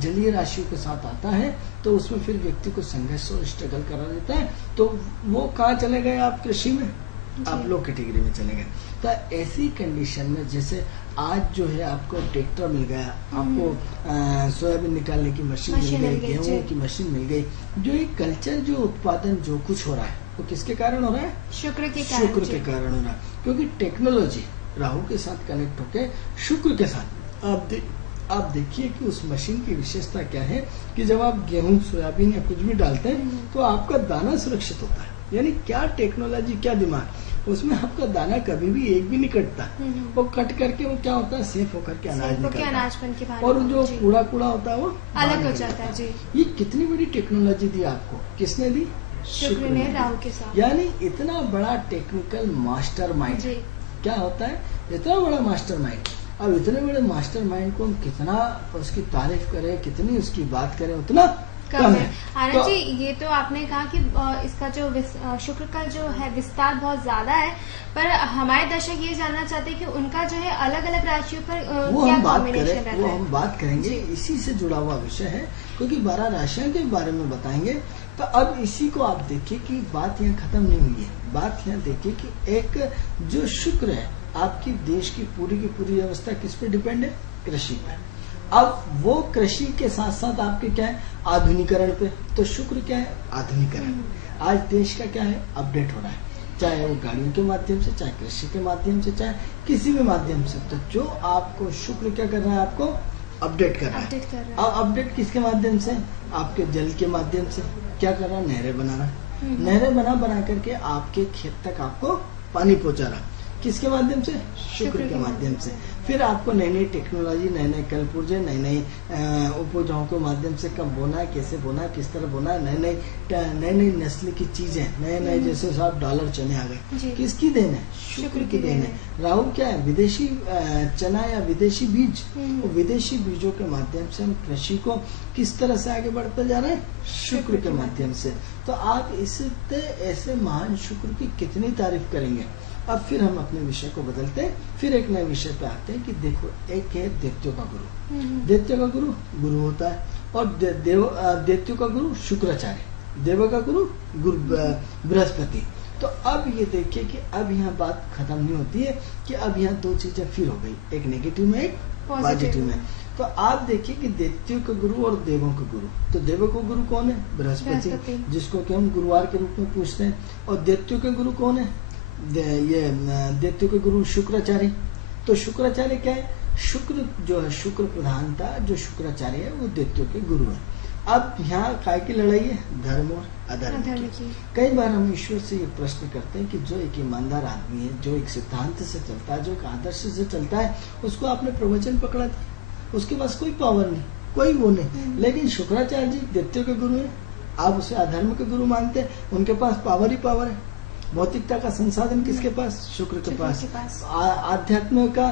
जलीय राशियों के साथ आता है, तो उसमें फिर व्यक्ति को संघर्ष और स्ट्रगल करा देता है। तो वो कहाँ चले गए आप, कृषि में, आप लो कैटेगरी में चले गए। तो ऐसी कंडीशन में जैसे आज जो है आपको ट्रैक्टर मिल गया, आपको सोयाबीन निकालने की मशीन मिल गई, गेहूं की मशीन मिल गई, जो ये कल्चर जो उत्पादन जो कुछ हो रहा है वो किसके कारण हो रहा है? शुक्र के कारण हो रहा है, क्योंकि टेक्नोलॉजी राहु के साथ कनेक्ट होके शुक्र के साथ आप देखिए कि उस मशीन की विशेषता क्या है कि जब आप गेहूं, सोयाबीन या कुछ भी डालते हैं तो आपका दाना सुरक्षित होता है। यानी क्या टेक्नोलॉजी, क्या दिमाग, उसमें आपका दाना कभी भी एक भी नहीं कटता, वो कट करके वो क्या होता है, सेफ होकर के अनाज निकलता है, और जो कूड़ा होता है वो अलग हो जाता है जी। ये कितनी बड़ी टेक्नोलॉजी दी आपको, किसने दी? शुक्र ने राहु के साथ। यानी इतना बड़ा टेक्निकल मास्टरमाइंड क्या होता है, इतना बड़ा मास्टरमाइंड। अब इतने बड़े मास्टरमाइंड को हम कितना उसकी तारीफ करें, कितनी उसकी बात करें, उतना कम है। आनंद जी, ये तो आपने कहा कि इसका जो शुक्र का जो है विस्तार बहुत ज्यादा है, पर हमारे दर्शक ये जानना चाहते हैं कि उनका जो है अलग अलग राशियों पर वो क्या हम बात कॉम्बिनेशन रहता है? वो हम बात करेंगे, इसी से जुड़ा हुआ विषय है, क्योंकि 12 राशियों के बारे में बताएंगे। तो अब इसी को आप देखिए कि बात यहाँ खत्म नहीं हुई है। बात यहाँ देखिए कि एक जो शुक्र है, आपकी देश की पूरी व्यवस्था किस पे डिपेंड है? कृषि पे। अब वो कृषि के साथ साथ आपके क्या है? आधुनिकरण पे। तो शुक्र क्या है? आधुनिकरण। आज देश का क्या है? अपडेट हो रहा है, चाहे वो गाड़ियों के माध्यम से, चाहे कृषि के माध्यम से, चाहे किसी भी माध्यम से। तो जो आपको शुक्र क्या कर रहा है? आपको अपडेट कर रहा है। अब अपडेट किसके माध्यम से? आपके जल के माध्यम से। क्या कर रहा है? नहरें बना रहा है। नहरें बना करके आपके खेत तक आपको पानी पहुंचा रहा है। किसके माध्यम से? शुक्र के माध्यम से। फिर आपको नई नई टेक्नोलॉजी, नए नए कल पुर्जे, नई नई उपजाओं के माध्यम से कब बोना है, कैसे बोना है, किस तरह बोना है, नई नई नस्ल की चीजें, नए जैसे साहब डॉलर चने आ गए, किसकी देन है? शुक्र की देन है। राहु क्या है? विदेशी चना या विदेशी बीज। तो विदेशी बीजों के माध्यम से हम कृषि को किस तरह से आगे बढ़ते जा रहे हैं? शुक्र के माध्यम से। तो आप इससे ऐसे महान शुक्र की कितनी तारीफ करेंगे। अब फिर हम अपने विषय को बदलते हैं, फिर एक नए विषय पे आते हैं कि देखो, एक है दैत्यों का गुरु। दैत्यों का गुरु होता है, और दैत्यों का गुरु शुक्राचार्य, देव का गुरु बृहस्पति। तो अब ये देखिए कि अब यहाँ बात खत्म नहीं होती है कि अब यहाँ दो चीजें फिर हो गई, एक नेगेटिव में, एक पॉजिटिव में। तो आप देखिए कि दैत्यों का गुरु और देवों का गुरु। तो देवों का गुरु कौन है? बृहस्पति, जिसको कि हम गुरुवार के रूप में पूछते हैं। और दैत्यों का गुरु कौन है? ये दैत्यों के गुरु शुक्राचार्य। तो शुक्राचार्य क्या है? शुक्र जो है, शुक्र प्रधानता जो शुक्राचार्य है, वो दैत्यों के गुरु है। अब यहाँ काय की लड़ाई है? धर्म और अधर्म की। कई बार हम ईश्वर से ये प्रश्न करते हैं कि जो एक ईमानदार आदमी है, जो एक सिद्धांत से चलता है, जो एक आदर्श से चलता है, उसको आपने प्रवचन पकड़ा था, उसके पास कोई पावर नहीं, कोई वो नहीं। लेकिन शुक्राचार्य जी दैत्यों के गुरु है, आप उसे अधर्म के गुरु मानते हैं, उनके पास पावर ही पावर है। भौतिकता का संसाधन किसके पास? शुक्र के पास। आध्यात्म का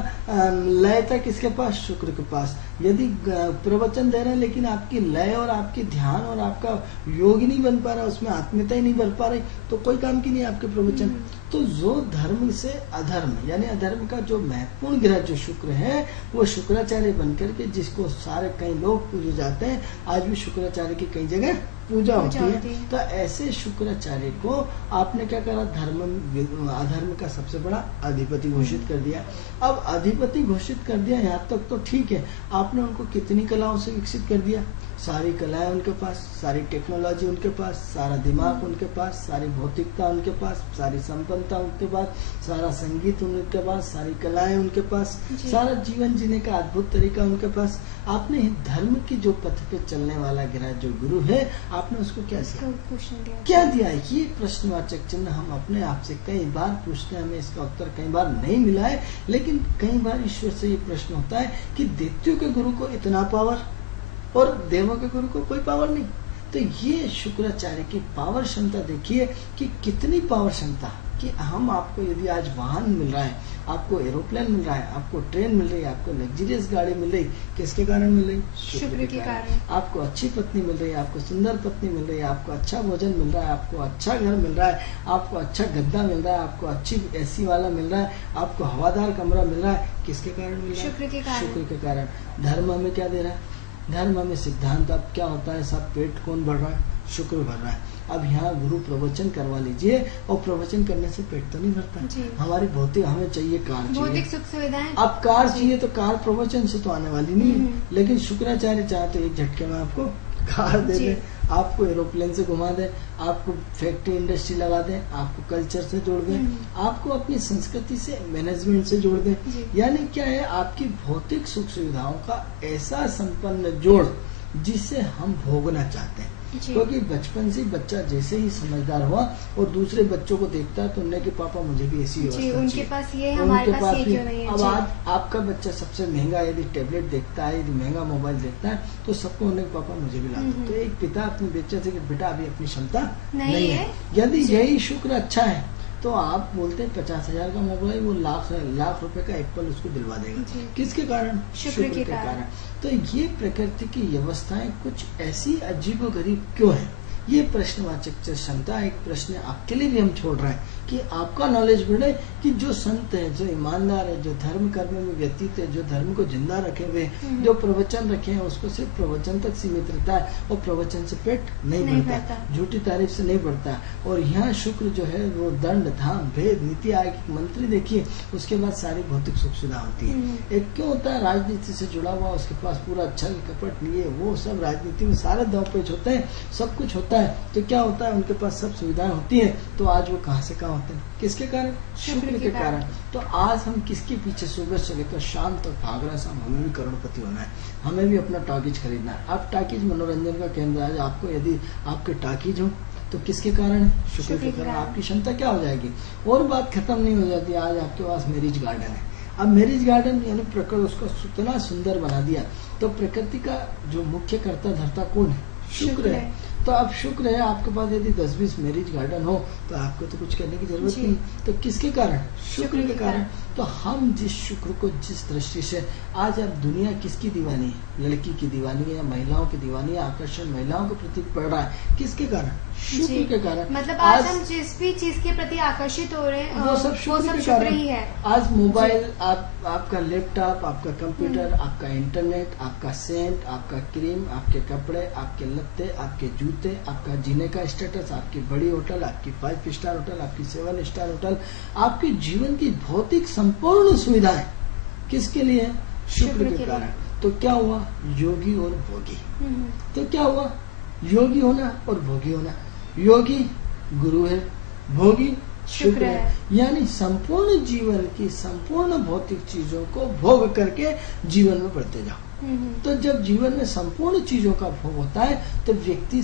लयता किसके पास? शुक्र के पास। यदि प्रवचन दे रहे हैं लेकिन आपकी लय और आपकी ध्यान और आपका योग ही नहीं बन पा रहा, उसमें आत्मीयता ही नहीं बन पा रही, तो कोई काम की नहीं आपके प्रवचन। तो जो धर्म से अधर्म, यानी अधर्म का जो महत्वपूर्ण ग्रह जो शुक्र है, वो शुक्राचार्य बनकर के जिसको सारे कई लोग पूजे जाते हैं, आज भी शुक्राचार्य की कई जगह पूजा होती है। तो ऐसे शुक्राचार्य को आपने क्या करा? धर्म अधर्म का सबसे बड़ा अधिपति घोषित कर दिया। अब अधिपति घोषित कर दिया, यहाँ तक तो ठीक है। आपने उनको कितनी कलाओं से विकसित कर दिया? सारी कलाएं उनके पास, सारी टेक्नोलॉजी उनके पास, सारा दिमाग उनके पास, सारी भौतिकता उनके पास, सारी संपन्नता उनके पास, सारा संगीत उनके पास, सारी कलाएं उनके पास, सारा जीवन जीने का अद्भुत तरीका उनके पास। आपने धर्म की जो पथ पे चलने वाला ग्रह जो गुरु है, आपने उसको क्या दिया? क्या दिया? ये प्रश्नवाचक चिन्ह हम अपने आप से कई बार पूछते हैं, हमें इसका उत्तर कई बार नहीं मिला है। लेकिन कई बार ईश्वर से ये प्रश्न होता है कि दैत्यों के गुरु को इतना पावर और देवों के गुरु को कोई पावर नहीं। तो ये शुक्राचार्य की पावर क्षमता देखिए कि कितनी पावर क्षमता, कि हम आपको यदि आज वाहन मिल रहा है, आपको एरोप्लेन मिल रहा है, आपको ट्रेन मिल रही है, आपको लग्जरियस गाड़ी मिल रही, किसके कारण मिल रही? शुक्र के कारण। आपको अच्छी पत्नी मिल रही है, आपको सुंदर पत्नी मिल रही है, आपको अच्छा भोजन मिल रहा है, आपको अच्छा घर मिल रहा है, आपको अच्छा गद्दा मिल रहा है, आपको अच्छी एसी वाला मिल रहा है, आपको हवादार कमरा मिल रहा है, किसके कारण मिल रहा है? शुक्र के कारण। धर्म हमें क्या दे रहा है? धर्म हमें सिद्धांत। अब क्या होता है? सब पेट कौन बढ़ रहा है? शुक्र भर रहा है। अब यहाँ गुरु प्रवचन करवा लीजिए, और प्रवचन करने से पेट तो नहीं भरता। हमारी भौतिक, हमें चाहिए कार, भौतिक सुख सुविधाएं। अब कार चाहिए तो कार प्रवचन से तो आने वाली नहीं है, लेकिन शुक्राचार्य चाहे तो एक झटके में आपको कार दे दे, आपको एरोप्लेन से घुमा दे, आपको फैक्ट्री इंडस्ट्री लगा दे, आपको कल्चर से जोड़ दे, आपको अपनी संस्कृति से, मैनेजमेंट से जोड़ दे। यानी क्या है, आपकी भौतिक सुख सुविधाओं का ऐसा संपन्न जोड़ जिसे हम भोगना चाहते हैं। क्योंकि बचपन से बच्चा जैसे ही समझदार हुआ और दूसरे बच्चों को देखता है तो उन्हें कि पापा मुझे भी ऐसी व्यवस्था चाहिए, उनके पास ये, हमारे पास ये क्यों नहीं है। अब आज आपका बच्चा सबसे महंगा यदि टैबलेट देखता है, यदि महंगा मोबाइल देखता है, तो सबको उन्हें पापा मुझे भी ला दो। तो एक पिता अपने बच्चे से, बेटा अभी अपनी क्षमता नहीं है। यदि यही शुक्र अच्छा है तो आप बोलते हैं 50,000 का मोबाइल, वो लाख रुपए का एप्पल उसको दिलवा देगा। किसके कारण? शुक्र के कारण। तो ये प्रकृति की व्यवस्थाएं कुछ ऐसी अजीबोगरीब क्यों है? ये प्रश्नवाचक क्षमता एक प्रश्न आपके लिए भी हम छोड़ रहे हैं कि आपका नॉलेज बढ़े, कि जो संत है, जो ईमानदार है, जो धर्म कर्म में व्यतीत है, जो धर्म को जिंदा रखे हुए, जो प्रवचन रखे हैं, उसको सिर्फ प्रवचन तक सीमित रहता है और प्रवचन से पेट नहीं भरता, झूठी तारीफ से नहीं बढ़ता। और यहाँ शुक्र जो है वो दंड, धाम, भेद, नीति आयोग मंत्री देखिए, उसके बाद सारी भौतिक सुख सुविधा होती है। एक क्यों होता है, राजनीति से जुड़ा हुआ, उसके पास पूरा छल कपट लिए, वो सब राजनीति में सारे दांव-पेच होते हैं, सब कुछ होता है। तो क्या होता है, उनके पास सब सुविधाएं होती हैं, तो आज वो कहां से कहां होते हैं? किसके कारण? शुक्र के कारण। तो आज हम किसके पीछे सुबह से लेकर शाम तक भाग रहे हैं? हमें भी करोड़पति होना है, हमें भी अपना टॉकीज खरीदना है। अब टॉकीज मनोरंजन का केंद्र है, आपको यदि आपके टॉकीज हो तो किसके कारण? शुक्र के कारण। आपकी क्षमता क्या हो जाएगी? और बात खत्म नहीं हो जाती, आज आपके पास मैरिज गार्डन है। अब मैरिज गार्डन यानी प्रकृति उसको इतना सुंदर बना दिया, तो प्रकृति का जो मुख्य कर्ता धर्ता कौन है? शुक्र है। तो अब शुक्र है आपके पास, यदि 10-20 मैरिज गार्डन हो तो आपको तो कुछ करने की जरूरत नहीं। तो किसके कारण? शुक्र के कारण। तो हम जिस शुक्र को जिस दृष्टि से, आज अब दुनिया किसकी दीवानी है? लड़की की दीवानी है, महिलाओं की दीवानी है, आकर्षण महिलाओं के प्रति पड़ रहा है, किसके कारण? शुक्र के कारण। मतलब आज हम जिस भी चीज के प्रति आकर्षित हो रहे हैं वो सब शुक्र के कारण ही है। आज मोबाइल, आपका लैपटॉप, आपका कंप्यूटर, आपका इंटरनेट, आपका सेंट, आपका क्रीम, आपके कपड़े, आपके लत्ते, आपके जूते, आपका जीने का स्टेटस, आपकी बड़ी होटल, आपकी 5 स्टार होटल, आपकी 7 स्टार होटल, आपके जीवन की भौतिक संपूर्ण सुविधाएं किसके लिए? शुक्र के कारण। तो क्या हुआ? योगी और भोगी। तो क्या हुआ? योगी होना और भोगी होना। योगी गुरु है, भोगी शुक्र है। यानी संपूर्ण जीवन की संपूर्ण भौतिक चीजों को भोग करके जीवन में बढ़ते जाओ। तो जब जीवन में संपूर्ण चीजों का भोग होता है तो व्यक्ति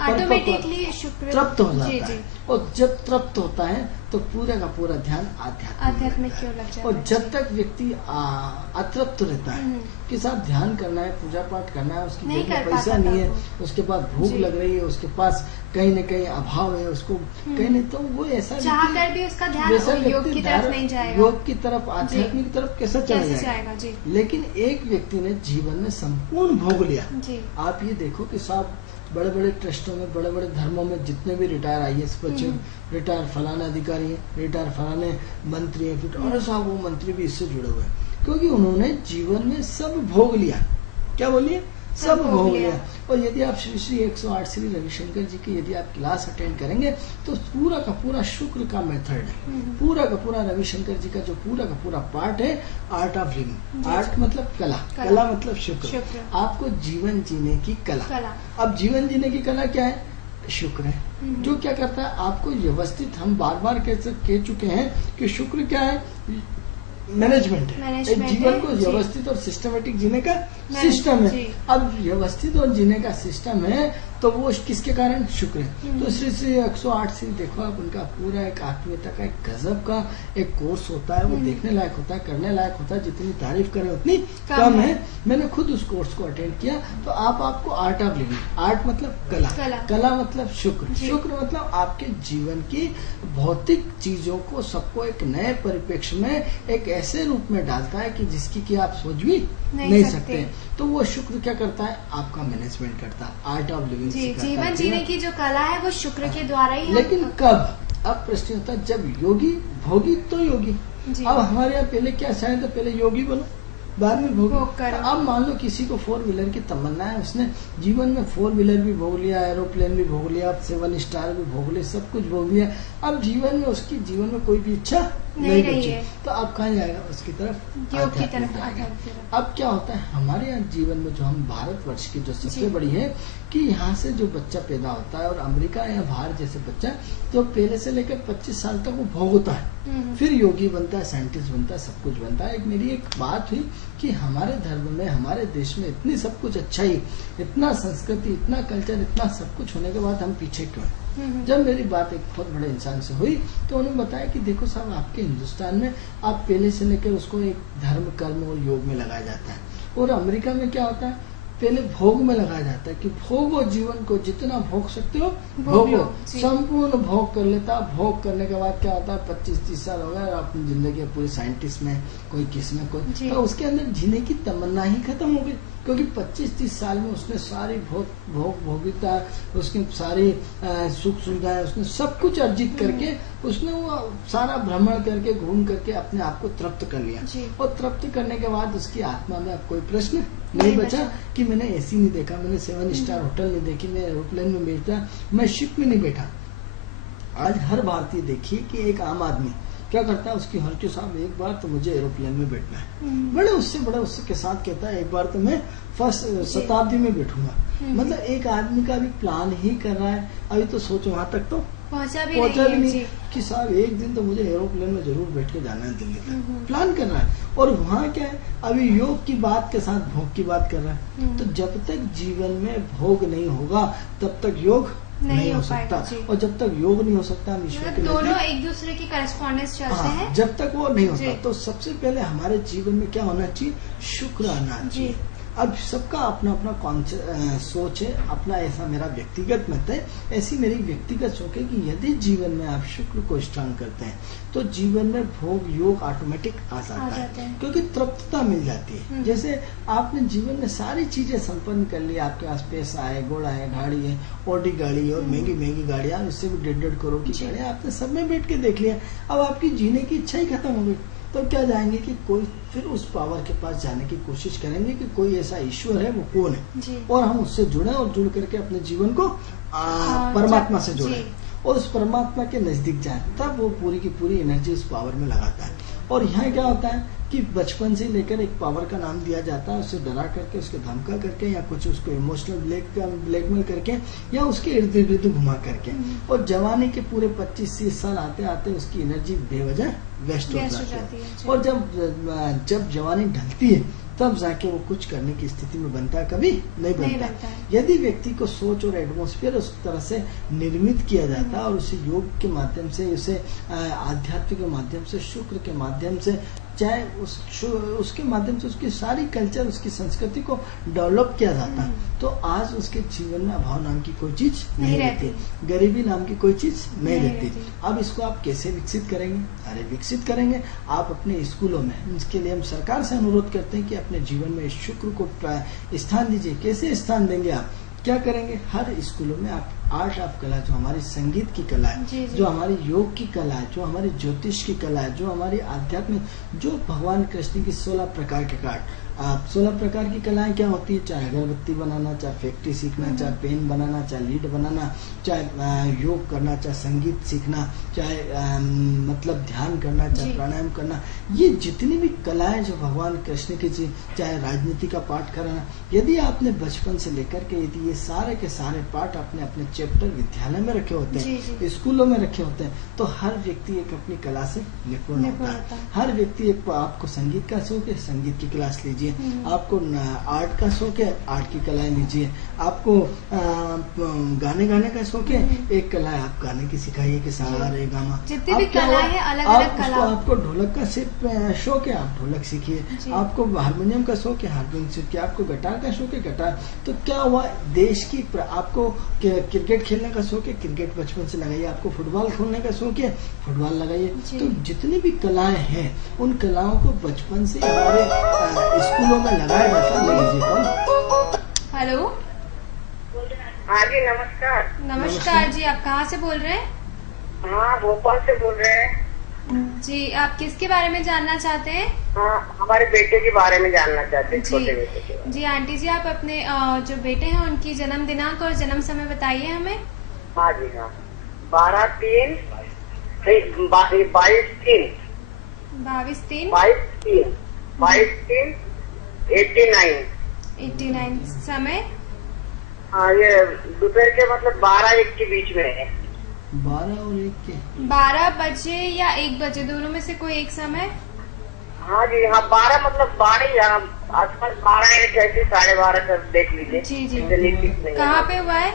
ऑटोमेटिकली शुक्र तृप्त हो जाता है। और जब तृप्त होता है तो पूरा का पूरा ध्यान आध्यात्मिक की ओर लग जाता है। और जब तक व्यक्ति अतृप्त रहता है कि साहब ध्यान करना है, पूजा पाठ करना है, उसकी जेब में पैसा नहीं है, उसके पास भूख लग रही है, उसके पास कहीं न कहीं अभाव है, उसको कहीं नहीं, तो वो ऐसा चाहकर भी उसका ध्यान योग की तरफ नहीं जाएगा, योग की तरफ, आध्यात्मिक की तरफ कैसे चला जाएगा? लेकिन एक व्यक्ति ने जीवन में संपूर्ण भोग लिया। आप ये देखो कि साहब बड़े बड़े ट्रस्टों में, बड़े बड़े धर्मों में जितने भी रिटायर IAS बच्चे, रिटायर फलाना अधिकारी है, रिटायर फलाने मंत्री है, फिर और साहब वो मंत्री भी इससे जुड़े हुए हैं, क्योंकि उन्होंने जीवन में सब भोग लिया। क्या बोलिए? सब भोग लिया। और यदि आप श्री श्री 108 श्री रविशंकर जी की यदि आप क्लास अटेंड करेंगे तो पूरा का पूरा शुक्र का मेथड है, पूरा का पूरा रविशंकर जी का जो पूरा का पूरा पार्ट है आर्ट ऑफ लिविंग। आर्ट मतलब कला, कला मतलब शुक्र। आपको जीवन जीने की कला। अब जीवन जीने की कला क्या है? शुक्र है, जो क्या करता है आपको व्यवस्थित, हम बार बार कह चुके हैं कि शुक्र क्या है? मैनेजमेंट है। एक जीवन को व्यवस्थित और सिस्टमेटिक जीने का सिस्टम है। अब व्यवस्थित और जीने का सिस्टम है तो वो किसके कारण? शुक्र है। तो श्री श्री 108 श्री देखो आप, उनका पूरा एक आत्मीयता का एक गजब का एक कोर्स होता है, वो देखने लायक होता है, करने लायक होता है, जितनी तारीफ करें उतनी कम है। मैंने खुद उस कोर्स को अटेंड किया। तो आपको आर्ट ऑफ लिविंग, आर्ट मतलब कला, कला मतलब शुक्र, शुक्र मतलब आपके जीवन की भौतिक चीजों को सबको एक नए परिप्रेक्ष्य में एक ऐसे रूप में डालता है कि जिसकी कि आप सोच भी नहीं सकते। तो वो शुक्र क्या करता है? आपका मैनेजमेंट करता है, आर्ट ऑफ लिविंग। जीवन जीने की जो कला है वो शुक्र के द्वारा ही। लेकिन कब? अब प्रश्न होता है जब योगी, भोगी तो योगी। अब हमारे यहाँ पहले क्या शायद पहले योगी बनो, बाद में भोग भोग करो। अब मान लो किसी को 4 व्हीलर की तमन्ना है, उसने जीवन में 4 व्हीलर भी भोग लिया, एरोप्लेन भी भोग लिया, 7 स्टार भी भोग लिया, सब कुछ भोग लिया, अब जीवन में उसकी जीवन में कोई भी इच्छा नहीं रही बची, है। तो अब कहाँ जाएगा? उसकी तरफ योग की आध्यात्म तरफ जाएगा। आध्यात्म। अब क्या होता है हमारे यहाँ जीवन में, जो हम भारतवर्ष की जो सबसे जी। बड़ी है कि यहाँ से जो बच्चा पैदा होता है और अमेरिका या बाहर जैसे बच्चा, तो पहले से लेकर 25 साल तक वो भोगता है, फिर योगी बनता है, साइंटिस्ट बनता है, सब कुछ बनता है। मेरी एक बात हुई कि हमारे धर्म में, हमारे देश में इतनी सब कुछ अच्छाई, इतना संस्कृति, इतना कल्चर, इतना सब कुछ होने के बाद हम पीछे क्यों हैं? जब मेरी बात एक बहुत बड़े इंसान से हुई तो उन्होंने बताया कि देखो साहब, आपके हिंदुस्तान में आप पहले से लेकर उसको एक धर्म, कर्म और योग में लगाया जाता है, और अमेरिका में क्या होता है, पहले भोग में लगाया जाता है कि भोगो, जीवन को जितना भोग सकते हो भोगो, संपूर्ण भोग कर लेता। भोग करने के बाद क्या होता है, 25-30 साल हो गए और अपनी जिंदगी पूरी साइंटिस्ट में, कोई किस में, कोई, तो उसके अंदर जीने की तमन्ना ही खत्म हो गई, क्योंकि 25-30 साल में उसने सारी भोगिता, उसकी सारी सुख सुविधाएं, उसने सब कुछ अर्जित करके, उसने वो सारा भ्रमण करके, घूम करके अपने आप को तृप्त कर लिया, और तृप्त करने के बाद उसकी आत्मा में अब कोई प्रश्न नहीं बचा कि मैंने एसी नहीं देखा, मैंने 7 स्टार होटल नहीं देखी, मैं एरोप्लेन में बैठा, मैं शिप में नहीं बैठा। आज हर भारतीय देखिए कि एक आम आदमी क्या करता है, उसकी हर के साहब एक बार तो मुझे एरोप्लेन में बैठना है, बड़े उससे के साथ कहता है एक बार तो मैं फर्स्ट शताब्दी में बैठूंगा। मतलब एक आदमी का भी प्लान ही कर रहा है, अभी तो सोचो वहां तक तो पहुंचा भी नहीं कि साहब एक दिन तो मुझे एरोप्लेन में जरूर बैठ के जाना है दिल्ली तक, प्लान कर रहा है। और वहाँ क्या है, अभी योग की बात के साथ भोग की बात कर रहा है। तो जब तक जीवन में भोग नहीं होगा तब तक योग नहीं हो सकता, और जब तक योग नहीं हो सकता हम ईश्वर के दोनों एक दूसरे की करस्पॉन्डेंस चलते हैं, जब तक वो नहीं होता। तो सबसे पहले हमारे जीवन में क्या होना चाहिए, शुक्र आना चाहिए। अब सबका अपना अपना सोच है, अपना, ऐसा मेरा व्यक्तिगत मत है, ऐसी मेरी व्यक्तिगत सोच है कि यदि जीवन में आप शुक्र को स्ट्रांग करते हैं तो जीवन में भोग योग ऑटोमेटिक आ जाता है, क्योंकि तृप्तता मिल जाती है। जैसे आपने जीवन में सारी चीजें संपन्न कर ली, आपके पास पैसा है, घोड़ा है, गाड़ी है, ऑडी गाड़ी है, और महंगी महंगी गाड़ियां, इससे भी 1.5 करोड़ की गाड़ियां आपने सब में बैठ के देख लिया, अब आपकी जीने की इच्छा ही खत्म हो गई। तो क्या जाएंगे कि कोई फिर उस पावर के पास जाने की कोशिश करेंगे कि कोई ऐसा ईश्वर है, वो कौन है, और हम उससे जुड़े और जुड़ करके अपने जीवन को परमात्मा से जोड़े और उस परमात्मा के नजदीक जाए, तब वो पूरी की पूरी एनर्जी उस पावर में लगाता है। और यहाँ क्या होता है कि बचपन से लेकर एक पावर का नाम दिया जाता है, उसे डरा करके, उसके धमका करके, या कुछ उसको इमोशनल ब्लैकमेल करके, या उसके इर्द गिर्द घुमा करके, और जवानी के पूरे 25-30 साल आते आते उसकी एनर्जी बेवजह वेस्ट हो जाती है। और जब जवानी ढलती है तब जाके वो कुछ करने की स्थिति में बनता है, कभी नहीं बनता। यदि व्यक्ति को सोच और एटमॉस्फेयर उस तरह से निर्मित किया जाता है, और उसे योग के माध्यम से, उसे आध्यात्म के माध्यम से, शुक्र के माध्यम से, चाहे उसके माध्यम से उसकी सारी कल्चर, उसकी संस्कृति को डेवलप किया जाता है, तो आज उसके जीवन में अभाव नाम की कोई चीज नहीं रहती, गरीबी नाम की कोई चीज नहीं रहती। अब इसको आप कैसे विकसित करेंगे? अरे विकसित करेंगे आप अपने स्कूलों में। इसके लिए हम सरकार से अनुरोध करते हैं कि अपने जीवन में शुक्र को स्थान दीजिए। कैसे स्थान देंगे आप? क्या करेंगे? हर स्कूलों में आप आर्ट ऑफ कला, जो हमारी संगीत की कला है, जो हमारी योग की कला है, जो हमारी ज्योतिष की कला है, जो हमारी आध्यात्मिक, जो भगवान कृष्ण की 16 प्रकार के कार्ड, 16 प्रकार की कलाएं क्या होती है, चाहे अगरबत्ती बनाना, चाहे फैक्ट्री सीखना, चाहे पेन बनाना, चाहे लीड बनाना, चाहे योग करना, चाहे संगीत सीखना, चाहे मतलब ध्यान करना, चाहे प्राणायाम करना, ये जितनी भी कलाएं जो भगवान कृष्ण की, चाहे राजनीति का पाठ कराना, यदि आपने बचपन से लेकर के यदि ये सारे के सारे पाठ आपने अपने चैप्टर विद्यालय में रखे होते हैं, स्कूलों में रखे होते हैं, तो हर व्यक्ति एक अपनी कला से निपुण होता है। हर व्यक्ति एक, आपको संगीत का शौक है, संगीत की क्लास लीजिए, आपको आर्ट का शौक है, आर्ट की कलाएं लीजिए, आपको गाने का शौक है, एक कला है आप गाने की सिखाइए कि सा रे गा मा, जितनी भी कला है अलग अलग कला। आपको ढोलक का शौक है, आप ढोलक सीखिए, आपको हारमोनियम का शौक है, हारमोनियम सीखिए, आपको गिटार का शौक है, गिटार। तो क्या हुआ, देश की, आपको क्रिकेट खेलने का शौक है, क्रिकेट बचपन से लगाइए, आपको फुटबॉल खेलने का शौक है, फुटबॉल लगाइए। तो जितनी भी कलाएं हैं, उन कलाओं को बचपन से हमारे स्कूलों में लगाया जाता है। हेलो, हाँ जी, नमस्कार। नमस्कार जी, आप कहाँ से बोल रहे हैं? हाँ, भोपाल से बोल रहे हैं। जी, आप किसके बारे में जानना चाहते हैं? हाँ, हमारे बेटे के बारे में जानना चाहते हैं, छोटे बेटे के बारे जी आंटी जी, आप अपने जो बेटे हैं उनकी जन्म दिनांक और जन्म समय बताइए हमें। में। हाँ जी, हाँ, 12/3 22/3 22/3 89। समय। हाँ, ये दोपहर के मतलब 12-1 के बीच में है। 12 और 1 के 12 बजे या 1 बजे, दोनों में से कोई एक समय। हाँ जी, हाँ, 12 मतलब 12 या आसपास 12-1 ऐसे 12:30 कर देख लीजिए। जी जी। इससे निश्चित नहीं है। कहाँ पे हुआ है?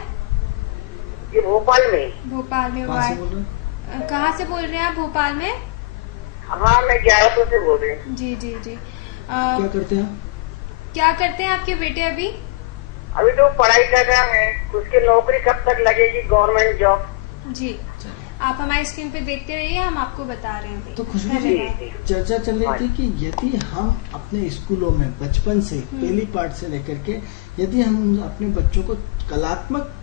ये भोपाल में। भोपाल में हुआ कहाँ से है। बोल रहे हैं? कहाँ से बोल रहे हैं आप भोपाल में? हाँ, मैं 1100 से बोल रही हूँ। जी जी जी। क्या करते हैं आप? क्या करते हैं आपके बेटे अभी? अभी तो पढ़ाई कर रहा है, उसकी नौकरी कब तक लगेगी, गवर्नमेंट जॉब। जी, आप हमारी स्क्रीन पे देखते रहिए, हम आपको बता रहे हैं। तो खुशबू जी, चर्चा चल रही थी कि यदि हम अपने स्कूलों में बचपन से पहली पार्ट से लेकर के यदि हम अपने बच्चों को कलात्मक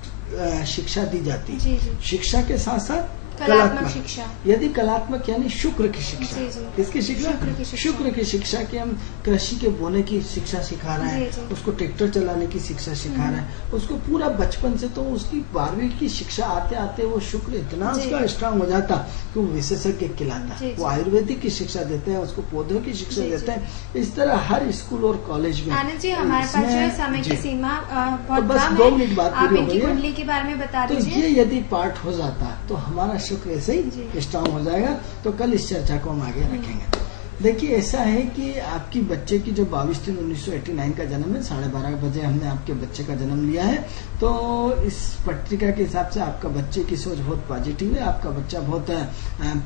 शिक्षा दी जाती, जी जी। शिक्षा के साथ साथ कलात्मक शिक्षा। यदि कलात्मक यानी शुक्र की शिक्षा, जी जी। किसकी शिक्षा? शुक्र की शिक्षा। शुक्र की शिक्षा की हम कृषि के बोने की शिक्षा सिखा रहे हैं, जी जी। उसको ट्रैक्टर चलाने की शिक्षा सिखा रहे हैं, उसको पूरा बचपन से। तो उसकी 12वीं की शिक्षा आते आते वो शुक्र इतना जी। उसका स्ट्रांग हो जाता कि वो विशेषज्ञ कहलाता। जी, जी। वो आयुर्वेदिक की शिक्षा देते हैं, उसको पौधों की शिक्षा जी, देते हैं। इस तरह हर स्कूल और कॉलेज में। आनंद जी, हमारे पास जो है समय की जी। सीमा बहुत बस कम 2 है। मिनट बाद आप पूरी हो इनकी गई है। कुंडली के बारे में बता तो दीजिए। ये यदि पार्ट हो जाता तो हमारा शुक्र ऐसे ही जी। स्ट्रांग हो जाएगा। तो कल इस चर्चा को हम आगे रखेंगे। देखिए, ऐसा है कि आपकी बच्चे की जो 22/3/1989 का जन्म है, 12:30 बजे हमने आपके बच्चे का जन्म लिया है। तो इस पत्रिका के हिसाब से आपका बच्चे की सोच बहुत पॉजिटिव है। आपका बच्चा बहुत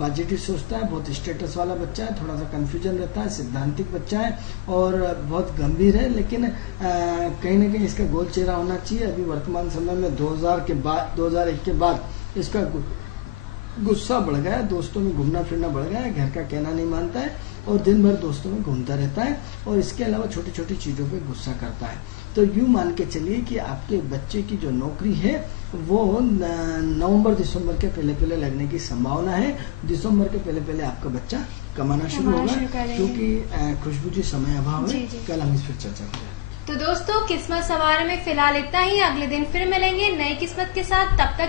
पॉजिटिव सोचता है, बहुत स्टेटस वाला बच्चा है, थोड़ा सा कंफ्यूजन रहता है, सिद्धांतिक बच्चा है और बहुत गंभीर है। लेकिन कहीं ना कहीं इसका गोल चेहरा होना चाहिए। अभी वर्तमान समय में 2001 के बाद इसका गुस्सा बढ़ गया, दोस्तों में घूमना फिरना बढ़ गया, घर का कहना नहीं मानता है और दिन भर दोस्तों में घूमता रहता है और इसके अलावा छोटी छोटी चीजों पे गुस्सा करता है। तो यूं मान के चलिए कि आपके बच्चे की जो नौकरी है वो नवंबर-दिसंबर के पहले लगने की संभावना है। दिसंबर के पहले आपका बच्चा कमाना शुरू होगा। क्योंकि खुशबू जी, समय अभाव है, कल हम इस पर चर्चा करेंगे। तो दोस्तों, किस्मत सवार में फिलहाल इतना ही। अगले दिन फिर मिलेंगे नई किस्मत के साथ। तब तक